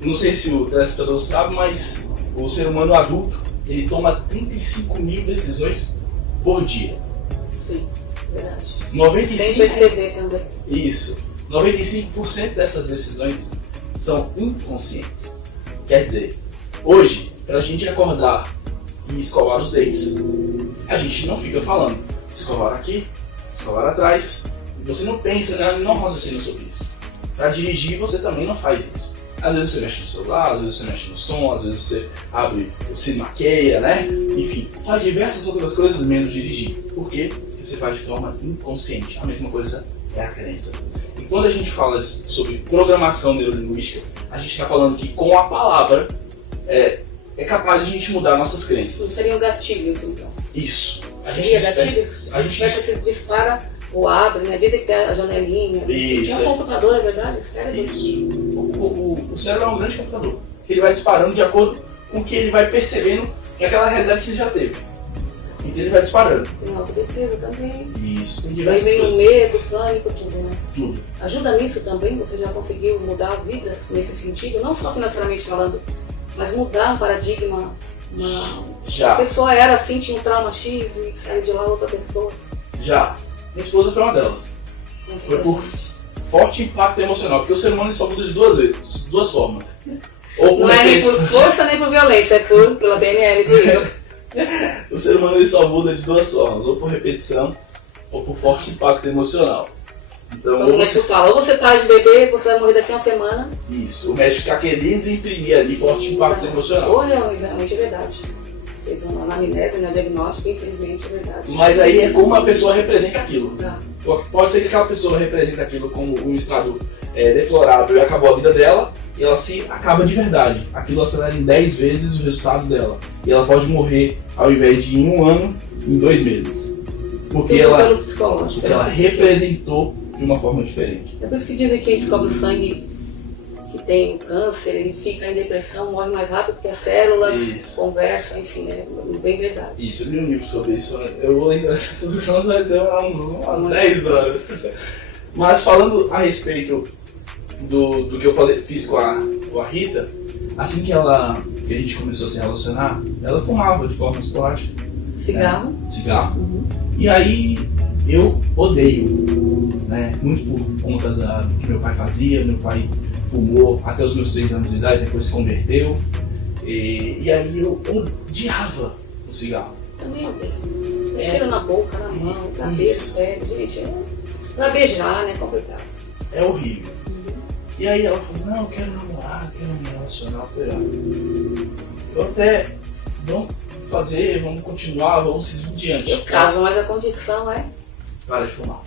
Não sei se o telespectador sabe, mas o ser humano adulto, ele toma 35 mil decisões por dia. Sim, verdade. 95... Sem perceber também. Isso. 95% dessas decisões são inconscientes. Quer dizer, hoje, para a gente acordar e escovar os dentes, a gente não fica falando escovar aqui, escovar atrás. Você não pensa, né? Não raciocina sobre isso. Para dirigir, você também não faz isso. Às vezes você mexe no celular, às vezes você mexe no som, às vezes você abre, se maqueia, né? Enfim, faz diversas outras coisas menos dirigir. Por quê? Porque você faz de forma inconsciente. A mesma coisa é a crença. E quando a gente fala sobre programação neurolinguística, a gente está falando que com a palavra é capaz de a gente mudar nossas Não crenças. seriam gatilhos, então. Isso. A gente Seria desperta- gatilhos? a gente Desperta, se dispara ou abre, né? Dizem que tem a janelinha. Isso, Tem um computador, é verdade? Cérebro. Isso. O cérebro é um grande computador. Ele vai disparando de acordo com o que ele vai percebendo que é aquela realidade que ele já teve. Então ele vai disparando. Tem autodefesa também. Isso, tem Aí diversas vem o coisas. medo, o pânico, tudo, né? Tudo. Ajuda nisso também? Você já conseguiu mudar vidas nesse sentido? Não só financeiramente falando, mas mudar um paradigma. A Já. pessoa era assim, tinha um trauma X e saiu de lá outra pessoa. Já. Minha esposa foi uma delas. Foi por forte impacto emocional, porque o ser humano ele só muda de duas formas. Ou por Não é nem por repetição. força nem por violência, é pela PNL de eu. O ser humano ele só muda de duas formas, ou por repetição, ou por forte impacto emocional. Então, Quando o ou médico você... fala, ou você para de beber, você vai morrer daqui a uma semana. Isso, o médico está querendo imprimir ali forte impacto emocional. Ou realmente é verdade. Fez uma anamnese, né, diagnóstico, infelizmente é verdade. Mas aí é como a pessoa representa aquilo. Tá. Pode ser que aquela pessoa represente aquilo como um estado deplorável e acabou a vida dela, e ela se acaba de verdade. Aquilo acelera em 10 vezes o resultado dela. E ela pode morrer, ao invés de em 1 ano, em 2 meses. Porque Tudo ela, pelo psicológico. porque ela representou de uma forma diferente. É por isso que dizem que quem descobre o sangue que tem câncer, ele fica em depressão, morre mais rápido porque as células Isso. conversam, enfim, é bem verdade. Isso, eu li um livro sobre isso. Eu vou lembrar essa solução, vai demorar umas 10 horas. Mas falando a respeito do que eu fiz com a Rita, assim que a gente começou a se relacionar, ela fumava de forma esporádica. Cigarro. Cigarro. Uhum. E aí eu odeio, né? Muito por conta do que meu pai fazia. Meu pai fumou até os meus 3 anos de idade, depois se converteu. E aí eu odiava o cigarro. Também odeio. Cheiro na boca, na mão, cabelo, Isso. pé, gente, pra beijar, né, complicado. É horrível. E aí ela falou, não, eu quero namorar, eu quero me relacionar. Eu falei, eu até, vamos fazer, vamos continuar, vamos seguir adiante. Eu caso, mas a condição é... Para de fumar.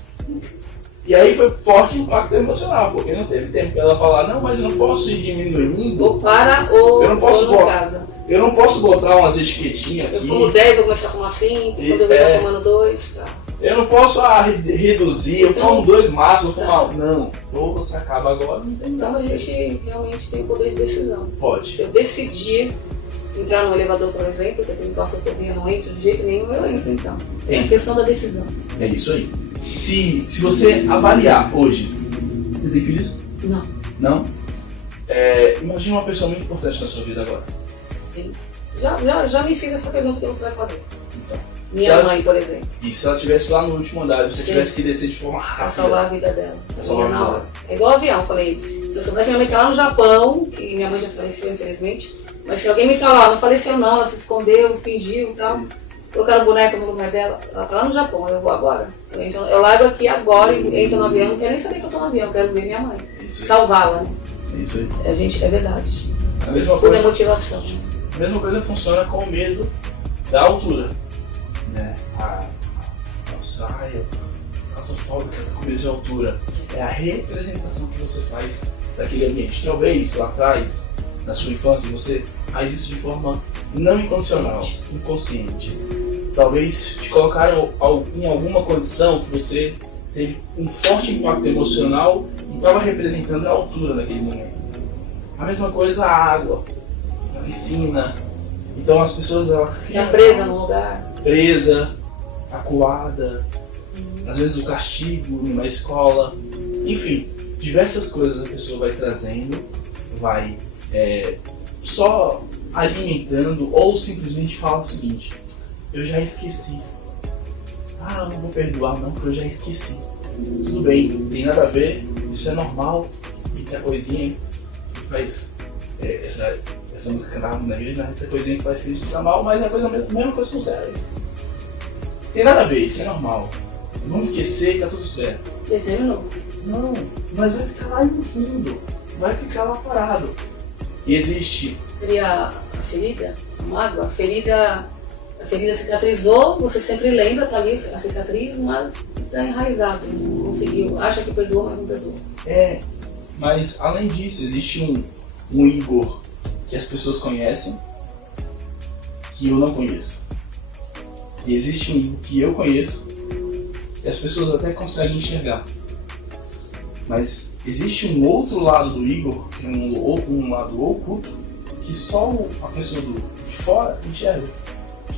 E aí foi forte impacto emocional, porque não teve tempo para ela falar, não, mas eu não posso ir diminuindo, Ou para ou, Eu não posso ou no botar. caso. eu não posso botar umas etiquetinhas Eu aqui, fumo 10, vou começar a fumar 5, quando eu ver tá fumando 2, tá. eu não posso reduzir, eu Então- fumo 2 máximo, eu fumo não, ou você acaba agora, não tem Então nada. a gente realmente tem poder de decisão. Se Pode. eu decidir entrar no elevador, por exemplo, que eu tenho claustrofobia, não entro de jeito nenhum, eu entro então. É a Entra. questão da decisão. É isso aí. Se você avaliar hoje, você tem filhos? Não. Não? Imagina uma pessoa muito importante na sua vida agora. Sim. Já me fiz essa pergunta que você vai fazer. Então, Minha Já- mãe, por exemplo, e se ela estivesse lá no último andar e você Sim. tivesse que descer de forma pra rápida? salvar a vida dela. Pra salvar Minha a na vida hora. É igual avião, falei. Se eu souber que minha mãe tá lá no Japão, que minha mãe já faleceu, infelizmente, mas se alguém me falar, não faleceu não, ela se escondeu, fingiu e tal, Isso. colocaram boneca no lugar dela, ela tá lá no Japão, eu vou agora. Eu largo aqui agora e entro no avião, não quero nem saber que eu tô no avião, eu quero ver minha mãe. É isso aí. Salvá-la, né? É isso aí. A gente, é verdade. A mesma Tudo é coisa, motivação. a mesma coisa funciona com o medo da altura. Né? Eu claustrofóbica, eu tô com medo de altura. É a representação que você faz daquele ambiente. Talvez lá atrás, na sua infância, você faz isso de forma não intencional, inconsciente. Talvez te colocaram em alguma condição que você teve um forte impacto emocional e estava representando a altura naquele momento. A mesma coisa a água, a piscina. Então as pessoas elas Fica presa no lugar. Presa, acuada, às vezes o castigo numa escola, enfim, diversas coisas a pessoa vai trazendo, vai só alimentando ou simplesmente fala o seguinte: eu já esqueci. Ah, eu não vou perdoar não, porque eu já esqueci. Tudo bem, não tem nada a ver, isso é normal. E tem a coisinha que faz essa música cantava na igreja, né? Tem a coisinha que faz que a gente fica mal, mas é a mesma coisa com o cérebro. Tem nada a ver, isso é normal. Vamos esquecer e tá tudo certo. Você terminou? Não, mas vai ficar lá no fundo, vai ficar lá parado. E existe. Seria a ferida, a mágoa, a ferida cicatrizou, você sempre lembra, tá ali a cicatriz, mas está enraizado, não conseguiu, acha que perdoa, mas não perdoa. Mas além disso, existe um Igor que as pessoas conhecem, que eu não conheço. E existe um Igor que eu conheço, e as pessoas até conseguem enxergar. Mas existe um outro lado do Igor, que é um lado oculto, que só a pessoa de fora enxerga.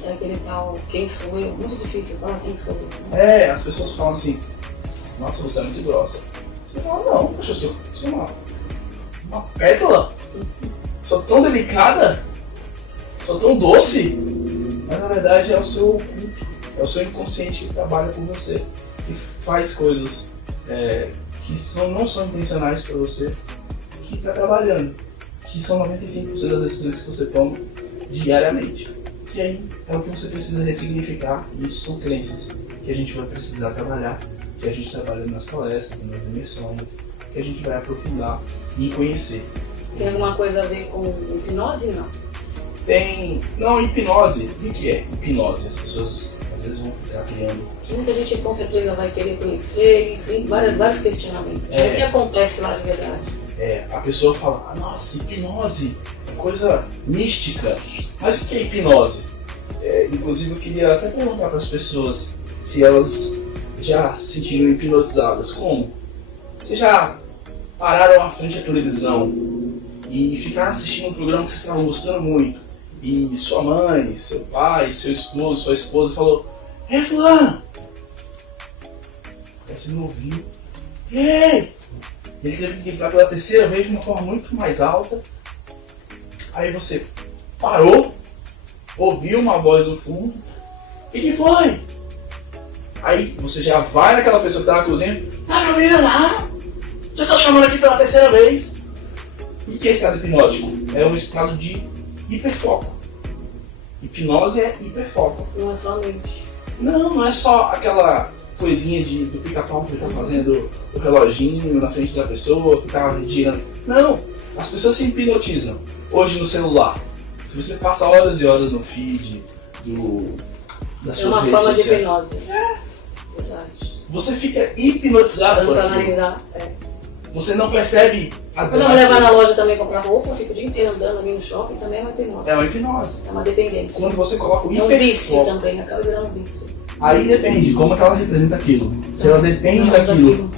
É aquele tal, quem sou eu? Muito difícil falar quem sou eu. As pessoas falam assim: nossa, você é muito grossa. Você fala: não, poxa, eu sou uma pétala. Sou tão delicada, sou tão doce. Mas na verdade é o seu oculto, é o seu inconsciente que trabalha por você, que faz coisas que não são intencionais para você, que está trabalhando, que são 95% das decisões que você toma diariamente. Que aí é o que você precisa ressignificar, e isso são crenças que a gente vai precisar trabalhar, que a gente trabalha nas palestras, nas imersões, que a gente vai aprofundar e conhecer. Tem alguma coisa a ver com hipnose, não? Não, hipnose. O que é hipnose? As pessoas às vezes vão ficar criando. Muita gente com certeza vai querer conhecer e tem vários questionamentos. O que acontece lá de verdade? A pessoa fala: nossa, hipnose é coisa mística. Mas o que é hipnose? Inclusive eu queria até perguntar para as pessoas se elas já se sentiram hipnotizadas. Como? Vocês já pararam à frente da televisão e ficaram assistindo um programa que vocês estavam gostando muito, e sua mãe, seu pai, seu esposo, sua esposa falou: fulano! Aí você não ouviu. Ei! Ele teve que entrar pela terceira vez de uma forma muito mais alta. Aí você parou, ouviu uma voz do fundo. O que foi? Aí você já vai naquela pessoa que tá na cozinha: tá me ouvindo lá? Já estou chamando aqui pela terceira vez. O que é estado hipnótico? É um estado de hiperfoco. Hipnose é hiperfoco. Não é só a mente. Não é só aquela coisinha do pica-pau ficar fazendo o reloginho na frente da pessoa, ficar girando. Não, as pessoas se hipnotizam. Hoje no celular, se você passa horas e horas no feed das suas redes sociais. É uma forma de hipnose. Verdade. Você fica hipnotizado por aquilo. Analisar, Você não percebe as Quando eu me levar na loja também comprar roupa, eu fico o dia inteiro andando ali no shopping, também é uma hipnose. É uma hipnose. É uma dependência. Quando você coloca o hiperfoco. É um vício também, acaba virando um vício. Aí depende como é que ela representa aquilo. Se ela depende daquilo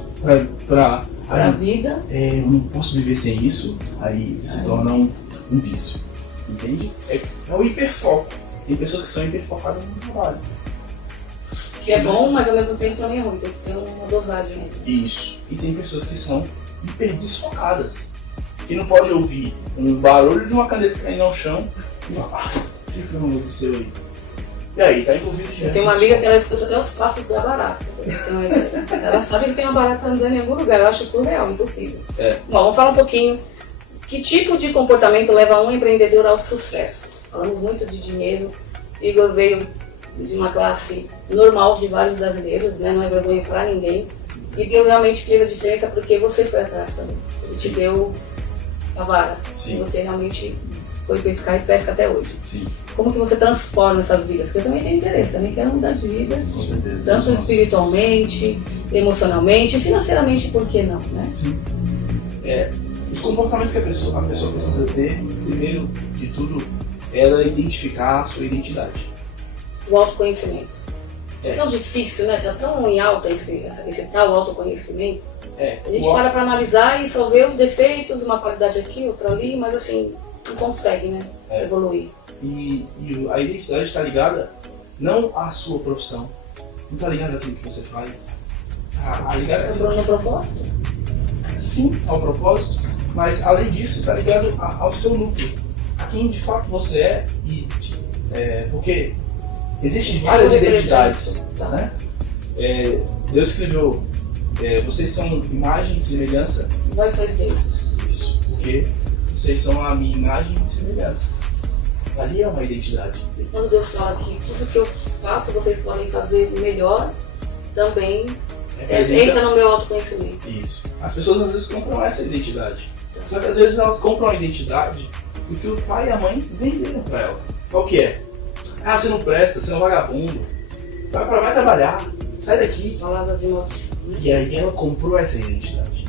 pra a vida. Eu não posso viver sem isso, aí se torna um vício. Entende? É o hiperfoco. Tem pessoas que são hiperfocadas no trabalho. Que é bom, mas ao mesmo tempo também é ruim, tem que ter uma dosagem aí. Isso. E tem pessoas que são hiperdesfocadas, que não podem ouvir um barulho de uma caneta caindo ao chão e falar: o que foi que aconteceu aí? E aí, tá envolvido de tem uma amiga que ela escuta até os passos da barata. Ela sabe que tem uma barata andando em algum lugar, eu acho surreal, impossível. Bom, vamos falar um pouquinho. Que tipo de comportamento leva um empreendedor ao sucesso? Falamos muito de dinheiro. Igor veio de uma classe normal de vários brasileiros, né? Não é vergonha para ninguém. E Deus realmente fez a diferença porque você foi atrás também. Ele te deu a vara. Sim. E você realmente foi pescar e pesca até hoje. Sim. Como que você transforma essas vidas? Porque eu também tenho interesse, também quero mudar de vida. Com certeza. Tanto espiritualmente, emocionalmente, financeiramente, por que não, né? Sim. Os comportamentos que a pessoa precisa ter, primeiro de tudo, ela identificar a sua identidade. O autoconhecimento. É. É tão difícil, né? Tá tão em alta esse tal autoconhecimento. A gente O- para analisar e só vê os defeitos, uma qualidade aqui, outra ali, mas assim, não consegue, né? Evoluir. E a identidade está ligada não à sua profissão, não está ligada àquilo que você faz, está ligada Lembrou no propósito? sim ao propósito, mas além disso está ligado ao seu núcleo, a quem de fato você é, porque existem várias identidades, Tá. né? Deus escreveu, vocês são imagem e semelhança, Vós sois Deus. isso, porque vocês são a minha imagem e semelhança. Ali é uma identidade. E quando Deus fala que tudo que eu faço, vocês podem fazer melhor, também entra no meu autoconhecimento. Isso. As pessoas às vezes compram essa identidade. Só que às vezes elas compram a identidade porque o pai e a mãe venderam pra ela. Qual que é? Ah, você não presta, você é um vagabundo. Vai trabalhar, sai daqui. Palavras de morte. E aí ela comprou essa identidade.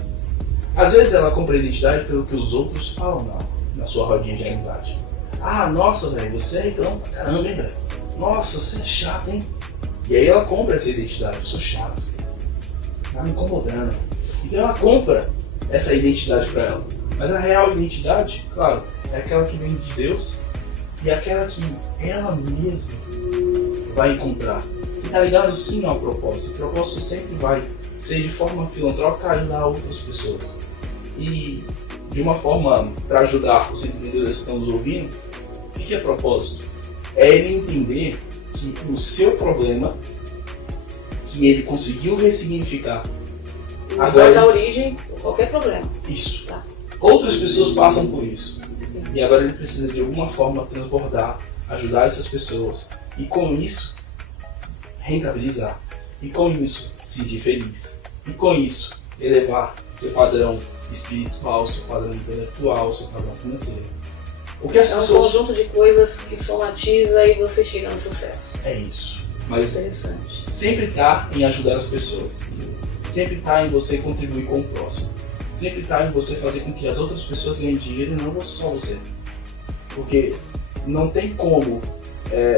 Às vezes ela compra a identidade pelo que os outros falam na sua rodinha de amizade. Ah, nossa, velho, você é reclama pra caramba, hein, velho? Nossa, você é chato, hein? E aí ela compra essa identidade, eu sou chato. Tá me incomodando. Então ela compra essa identidade pra ela. Mas a real identidade, claro, é aquela que vem de Deus e aquela que ela mesma vai encontrar. E tá ligado sim ao propósito. O propósito sempre vai ser de forma filantrópica ajudar outras pessoas. E de uma forma para ajudar os empreendedores que estão nos ouvindo, o que é propósito? É ele entender que o seu problema, que ele conseguiu ressignificar, Agora dá origem a qualquer problema. isso. Tá. Outras pessoas passam por isso. Sim. E agora ele precisa de alguma forma transbordar, ajudar essas pessoas. E com isso, rentabilizar. E com isso, se sentir feliz. E com isso, elevar seu padrão espiritual, seu padrão intelectual, seu padrão financeiro. O que as É um pessoas... conjunto de coisas que somatiza e você chega no sucesso. É isso. Mas Interessante. sempre está em ajudar as pessoas. Sempre está em você contribuir com o próximo. Sempre está em você fazer com que as outras pessoas ganhem dinheiro e não só você. Porque não tem como.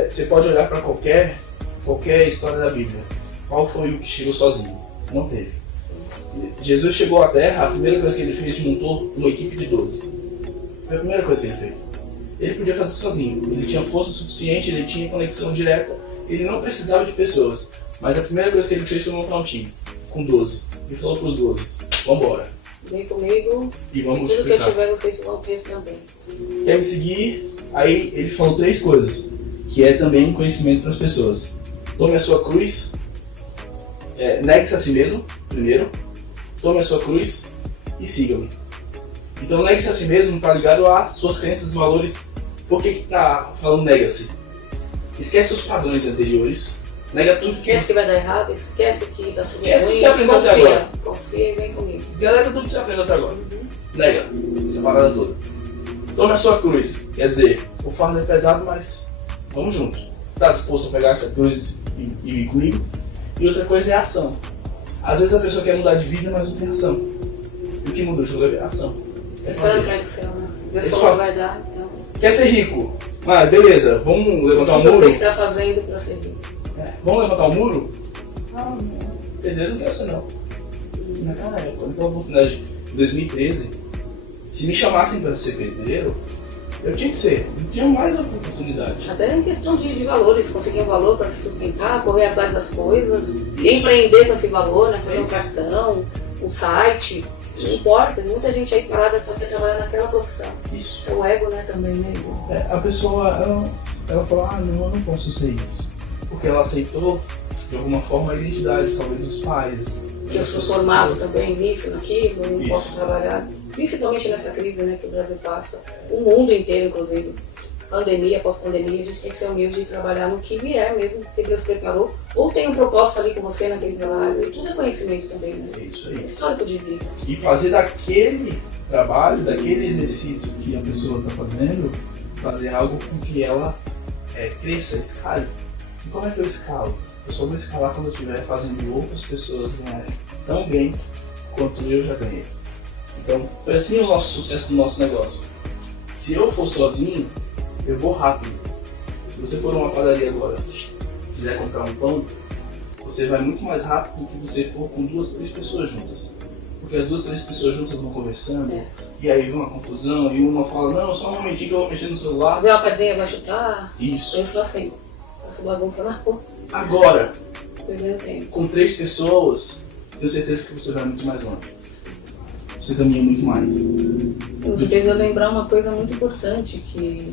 Você pode olhar para qualquer história da Bíblia. Qual foi o que chegou sozinho? Não teve. Jesus chegou à Terra, a primeira coisa que ele fez, montou uma equipe de 12. Foi a primeira coisa que ele fez. Ele podia fazer sozinho. Ele tinha força suficiente, ele tinha conexão direta. Ele não precisava de pessoas. Mas a primeira coisa que ele fez foi montar um time. Com 12. Ele falou para os 12, vambora. Vem comigo E vamos tudo que eu explicar. tiver vocês vão ter também. Quer me seguir? Aí ele falou 3 coisas, que é também conhecimento para as pessoas. Tome a sua cruz, negue-se a si mesmo, primeiro. Tome a sua cruz e siga-me. Então negue-se a si mesmo está ligado às suas crenças e valores. Por que está falando nega-se? Esquece os padrões anteriores. Nega tudo que... Esquece que vai dar errado, esquece que tá tudo Esquece o que ruim. você aprendeu até agora. Confia e vem comigo. Galera, tudo que você aprendeu até agora. Nega essa parada toda. Tome a sua cruz. Quer dizer, o fardo é pesado, mas vamos junto. Está disposto a pegar essa cruz e ir comigo? E outra coisa é a ação. Às vezes a pessoa quer mudar de vida, mas não tem ação. E o que muda o jogo é a ação. É Espero fazer. que é do céu, né? Deus Ele falou fala- que vai dar, então. Quer ser rico? Ah, beleza, vamos levantar O um que você muro? está fazendo para ser rico? Vamos levantar um muro? Não, pedreiro não quer ser não. Naquela época, quando eu tive a oportunidade em 2013, se me chamassem para ser pedreiro, eu tinha que ser. Não tinha mais outra oportunidade. Até em questão de valores, conseguir um valor para se sustentar, correr atrás das coisas, empreender com esse valor, né? Fazer um Isso. cartão, um site, não importa. Tem muita gente aí parada só quer trabalhar naquela profissão. Isso. É o ego, né, também, né? A pessoa, ela falou, não, eu não posso ser isso. Porque ela aceitou, de alguma forma, a identidade, talvez dos pais. Que eu sou formado também nisso, naquilo, eu não Isso. posso trabalhar. Principalmente nessa crise, né, que o Brasil passa. O mundo inteiro, inclusive. Pandemia, pós-pandemia, a gente tem que ser humilde e trabalhar no que vier mesmo, que Deus preparou. Ou tem um propósito ali com você naquele trabalho. E tudo é conhecimento também, né? É isso É aí. histórico de vida. E fazer daquele trabalho, daquele exercício que a pessoa está fazendo, fazer algo com que ela cresça, escale. E como é que eu escalo? Eu só vou escalar quando eu estiver fazendo outras pessoas ganharem tão bem quanto eu já ganhei. Então, foi assim o nosso sucesso do nosso negócio. Se eu for sozinho, eu vou rápido. Se você for numa padaria agora e quiser comprar um pão, você vai muito mais rápido do que você for com 2, 3 pessoas juntas. Porque as 2, 3 pessoas juntas vão conversando, e aí vem uma confusão, e uma fala, não, só um momentinho que eu vou mexer no celular. Vê uma pedrinha, vai chutar. Isso. Eu sou assim, faço bagunça na rua. Agora, Perdendo tempo. com 3 pessoas, tenho certeza que você vai muito mais longe. Você caminha muito mais. Você fez eu lembrar uma coisa muito importante que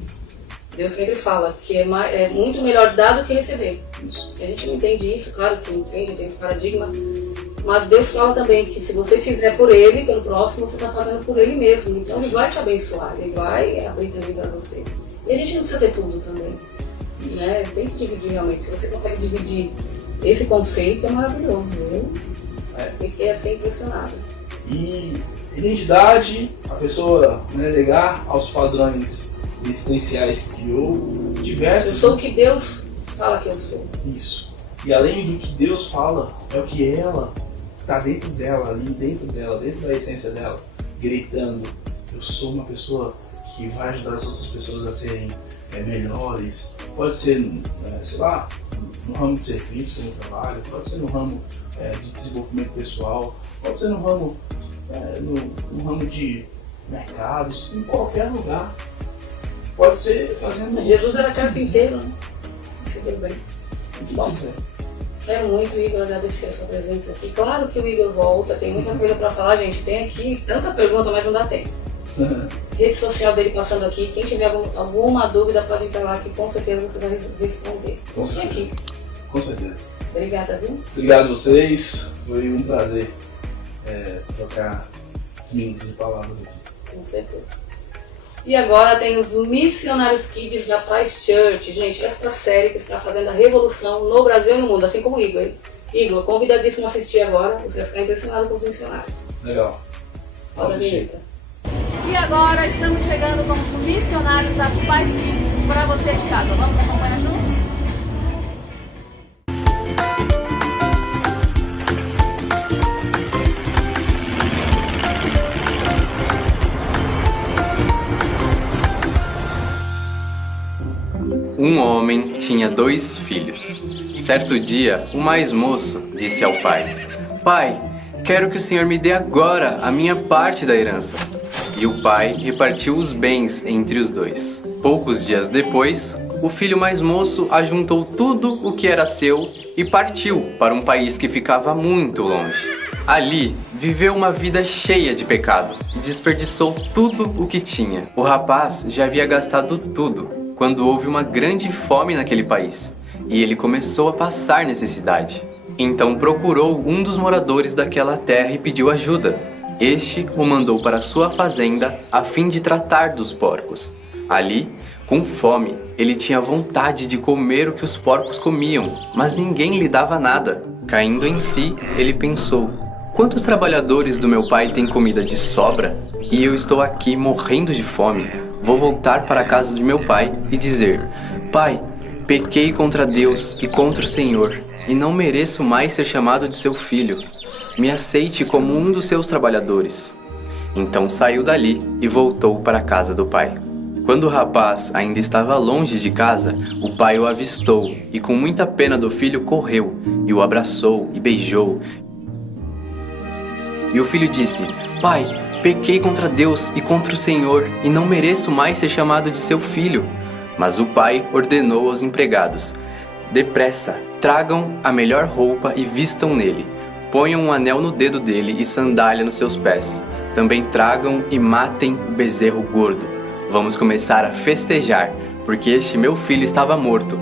Deus sempre fala, que é muito melhor dar do que receber. Isso. A gente não entende isso, claro que entende, tem esse paradigma, mas Deus fala também que se você fizer por Ele, pelo próximo, você está fazendo por Ele mesmo. Então Ele vai te abençoar, Ele vai abrir também para você. E a gente não precisa ter tudo também. Né? Tem que dividir realmente. Se você consegue dividir esse conceito, é maravilhoso. Eu fiquei assim impressionada. E identidade, a pessoa negar aos padrões existenciais que criou, diversos. Eu sou o que Deus fala que eu sou. Isso. E além do que Deus fala, é o que ela está dentro dela, ali dentro dela, dentro da essência dela, gritando: eu sou uma pessoa que vai ajudar as outras pessoas a serem melhores. Pode ser, sei lá, no ramo de serviço, no trabalho, pode ser no ramo de desenvolvimento pessoal, pode ser no ramo, no ramo de mercados, em qualquer lugar. Pode ser fazendo. Jesus era carpinteiro, né? Se deu bem. O que Bom, quiser. Quero muito, Igor, agradecer a sua presença aqui. Claro que o Igor volta, tem muita coisa para falar, gente. Tem aqui tanta pergunta, mas não dá tempo. Rede social dele passando aqui. Quem tiver alguma dúvida pode entrar lá que com certeza você vai responder. Com certeza. Aqui. Com certeza. Obrigada, viu? Obrigado a vocês. Foi um prazer trocar esses minutos de palavras aqui. Com certeza. E agora tem os Missionários Kids da Paz Church. Gente, esta série que está fazendo a revolução no Brasil e no mundo, assim como o Igor. Igor, convidadíssimo a assistir agora. Você vai ficar impressionado com os missionários. Legal. Roda a vinheta. E agora estamos chegando com os Missionários da Paz Kids para você de casa. Vamos acompanhar juntos? Um homem tinha 2 filhos. Certo dia, o mais moço disse ao pai: Pai, quero que o senhor me dê agora a minha parte da herança. E o pai repartiu os bens entre os 2. Poucos dias depois, o filho mais moço ajuntou tudo o que era seu e partiu para um país que ficava muito longe. Ali, viveu uma vida cheia de pecado e desperdiçou tudo o que tinha. O rapaz já havia gastado tudo quando houve uma grande fome naquele país, e ele começou a passar necessidade. Então procurou um dos moradores daquela terra e pediu ajuda. Este o mandou para sua fazenda a fim de tratar dos porcos. Ali, com fome, ele tinha vontade de comer o que os porcos comiam, mas ninguém lhe dava nada. Caindo em si, ele pensou: quantos trabalhadores do meu pai têm comida de sobra? E eu estou aqui morrendo de fome. Vou voltar para a casa de meu pai e dizer: Pai, pequei contra Deus e contra o Senhor, e não mereço mais ser chamado de seu filho. Me aceite como um dos seus trabalhadores. Então saiu dali e voltou para a casa do pai. Quando o rapaz ainda estava longe de casa, o pai o avistou e com muita pena do filho correu e o abraçou e beijou. E o filho disse: Pai, pequei contra Deus e contra o Senhor, e não mereço mais ser chamado de seu filho. Mas o pai ordenou aos empregados: depressa, tragam a melhor roupa e vistam nele. Ponham um anel no dedo dele e sandália nos seus pés. Também tragam e matem o bezerro gordo. Vamos começar a festejar, porque este meu filho estava morto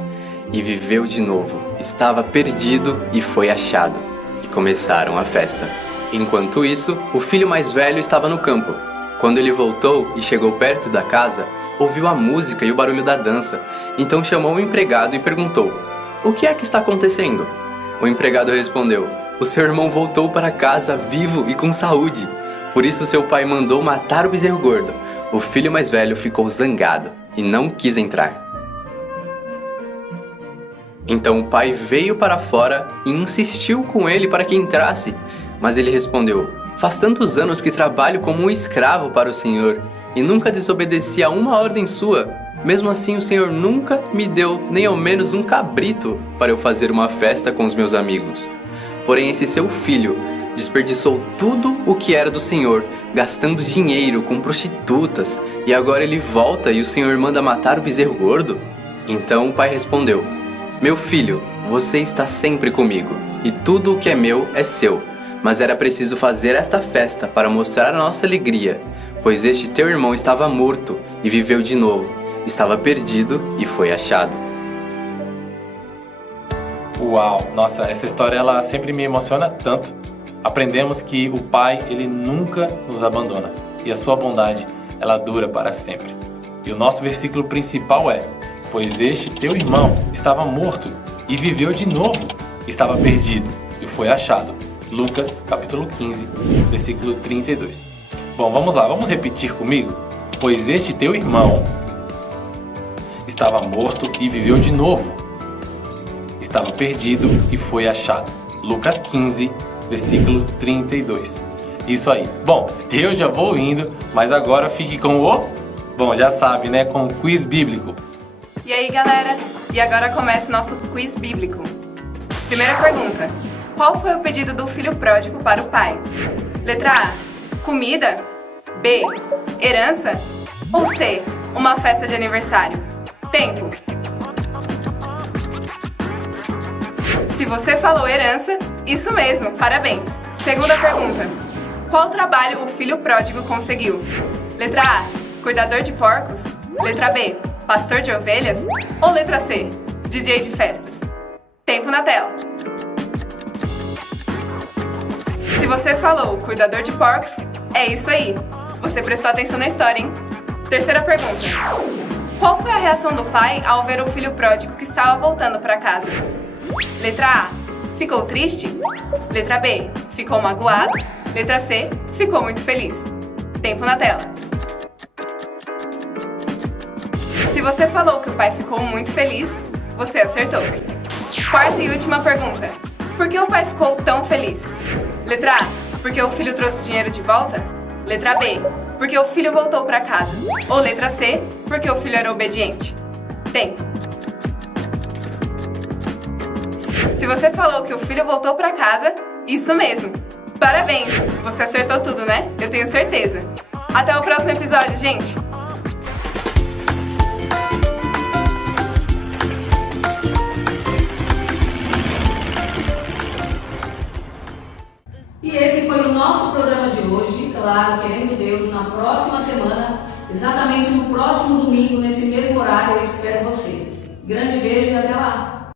e viveu de novo. Estava perdido e foi achado. E começaram a festa. Enquanto isso, o filho mais velho estava no campo. Quando ele voltou e chegou perto da casa, ouviu a música e o barulho da dança. Então chamou o empregado e perguntou: o que é que está acontecendo? O empregado respondeu: o seu irmão voltou para casa vivo e com saúde. Por isso seu pai mandou matar o bezerro gordo. O filho mais velho ficou zangado e não quis entrar. Então o pai veio para fora e insistiu com ele para que entrasse. Mas ele respondeu: faz tantos anos que trabalho como um escravo para o Senhor e nunca desobedeci a uma ordem sua. Mesmo assim, o Senhor nunca me deu nem ao menos um cabrito para eu fazer uma festa com os meus amigos. Porém, esse seu filho desperdiçou tudo o que era do Senhor, gastando dinheiro com prostitutas, e agora ele volta e o Senhor manda matar o bezerro gordo? Então o pai respondeu: Meu filho, você está sempre comigo, e tudo o que é meu é seu. Mas era preciso fazer esta festa para mostrar a nossa alegria, pois este teu irmão estava morto e viveu de novo, estava perdido e foi achado. Uau, nossa, essa história ela sempre me emociona tanto. Aprendemos que o Pai, ele nunca nos abandona e a sua bondade, ela dura para sempre. E o nosso versículo principal é: Pois este teu irmão estava morto e viveu de novo, estava perdido e foi achado. Lucas, capítulo 15, versículo 32. Bom, vamos lá, vamos repetir comigo? Pois este teu irmão estava morto e viveu de novo, estava perdido e foi achado. Lucas 15, versículo 32. Isso aí. Bom, eu já vou indo, mas agora fique com o... Bom, já sabe, né? Com o quiz bíblico. E aí, galera? E agora começa o nosso quiz bíblico. Primeira pergunta. Qual foi o pedido do filho pródigo para o pai? Letra A, comida. B, herança. Ou C, uma festa de aniversário? Tempo. Se você falou herança, isso mesmo, parabéns. Segunda pergunta. Qual trabalho o filho pródigo conseguiu? Letra A, cuidador de porcos. Letra B, pastor de ovelhas. Ou letra C, DJ de festas? Tempo na tela. Se você falou cuidador de porcos, é isso aí. Você prestou atenção na história, hein? Terceira pergunta. Qual foi a reação do pai ao ver o filho pródigo que estava voltando para casa? Letra A, ficou triste. Letra B, ficou magoado. Letra C, ficou muito feliz. Tempo na tela. Se você falou que o pai ficou muito feliz, você acertou. Quarta e última pergunta. Por que o pai ficou tão feliz? Letra A, porque o filho trouxe dinheiro de volta. Letra B, porque o filho voltou para casa. Ou letra C, porque o filho era obediente. Tempo. Se você falou que o filho voltou para casa, isso mesmo. Parabéns, você acertou tudo, né? Eu tenho certeza. Até o próximo episódio, gente! E esse foi o nosso programa de hoje. Claro, querendo Deus, na próxima semana, exatamente no próximo domingo, nesse mesmo horário, eu espero você. Grande beijo e até lá!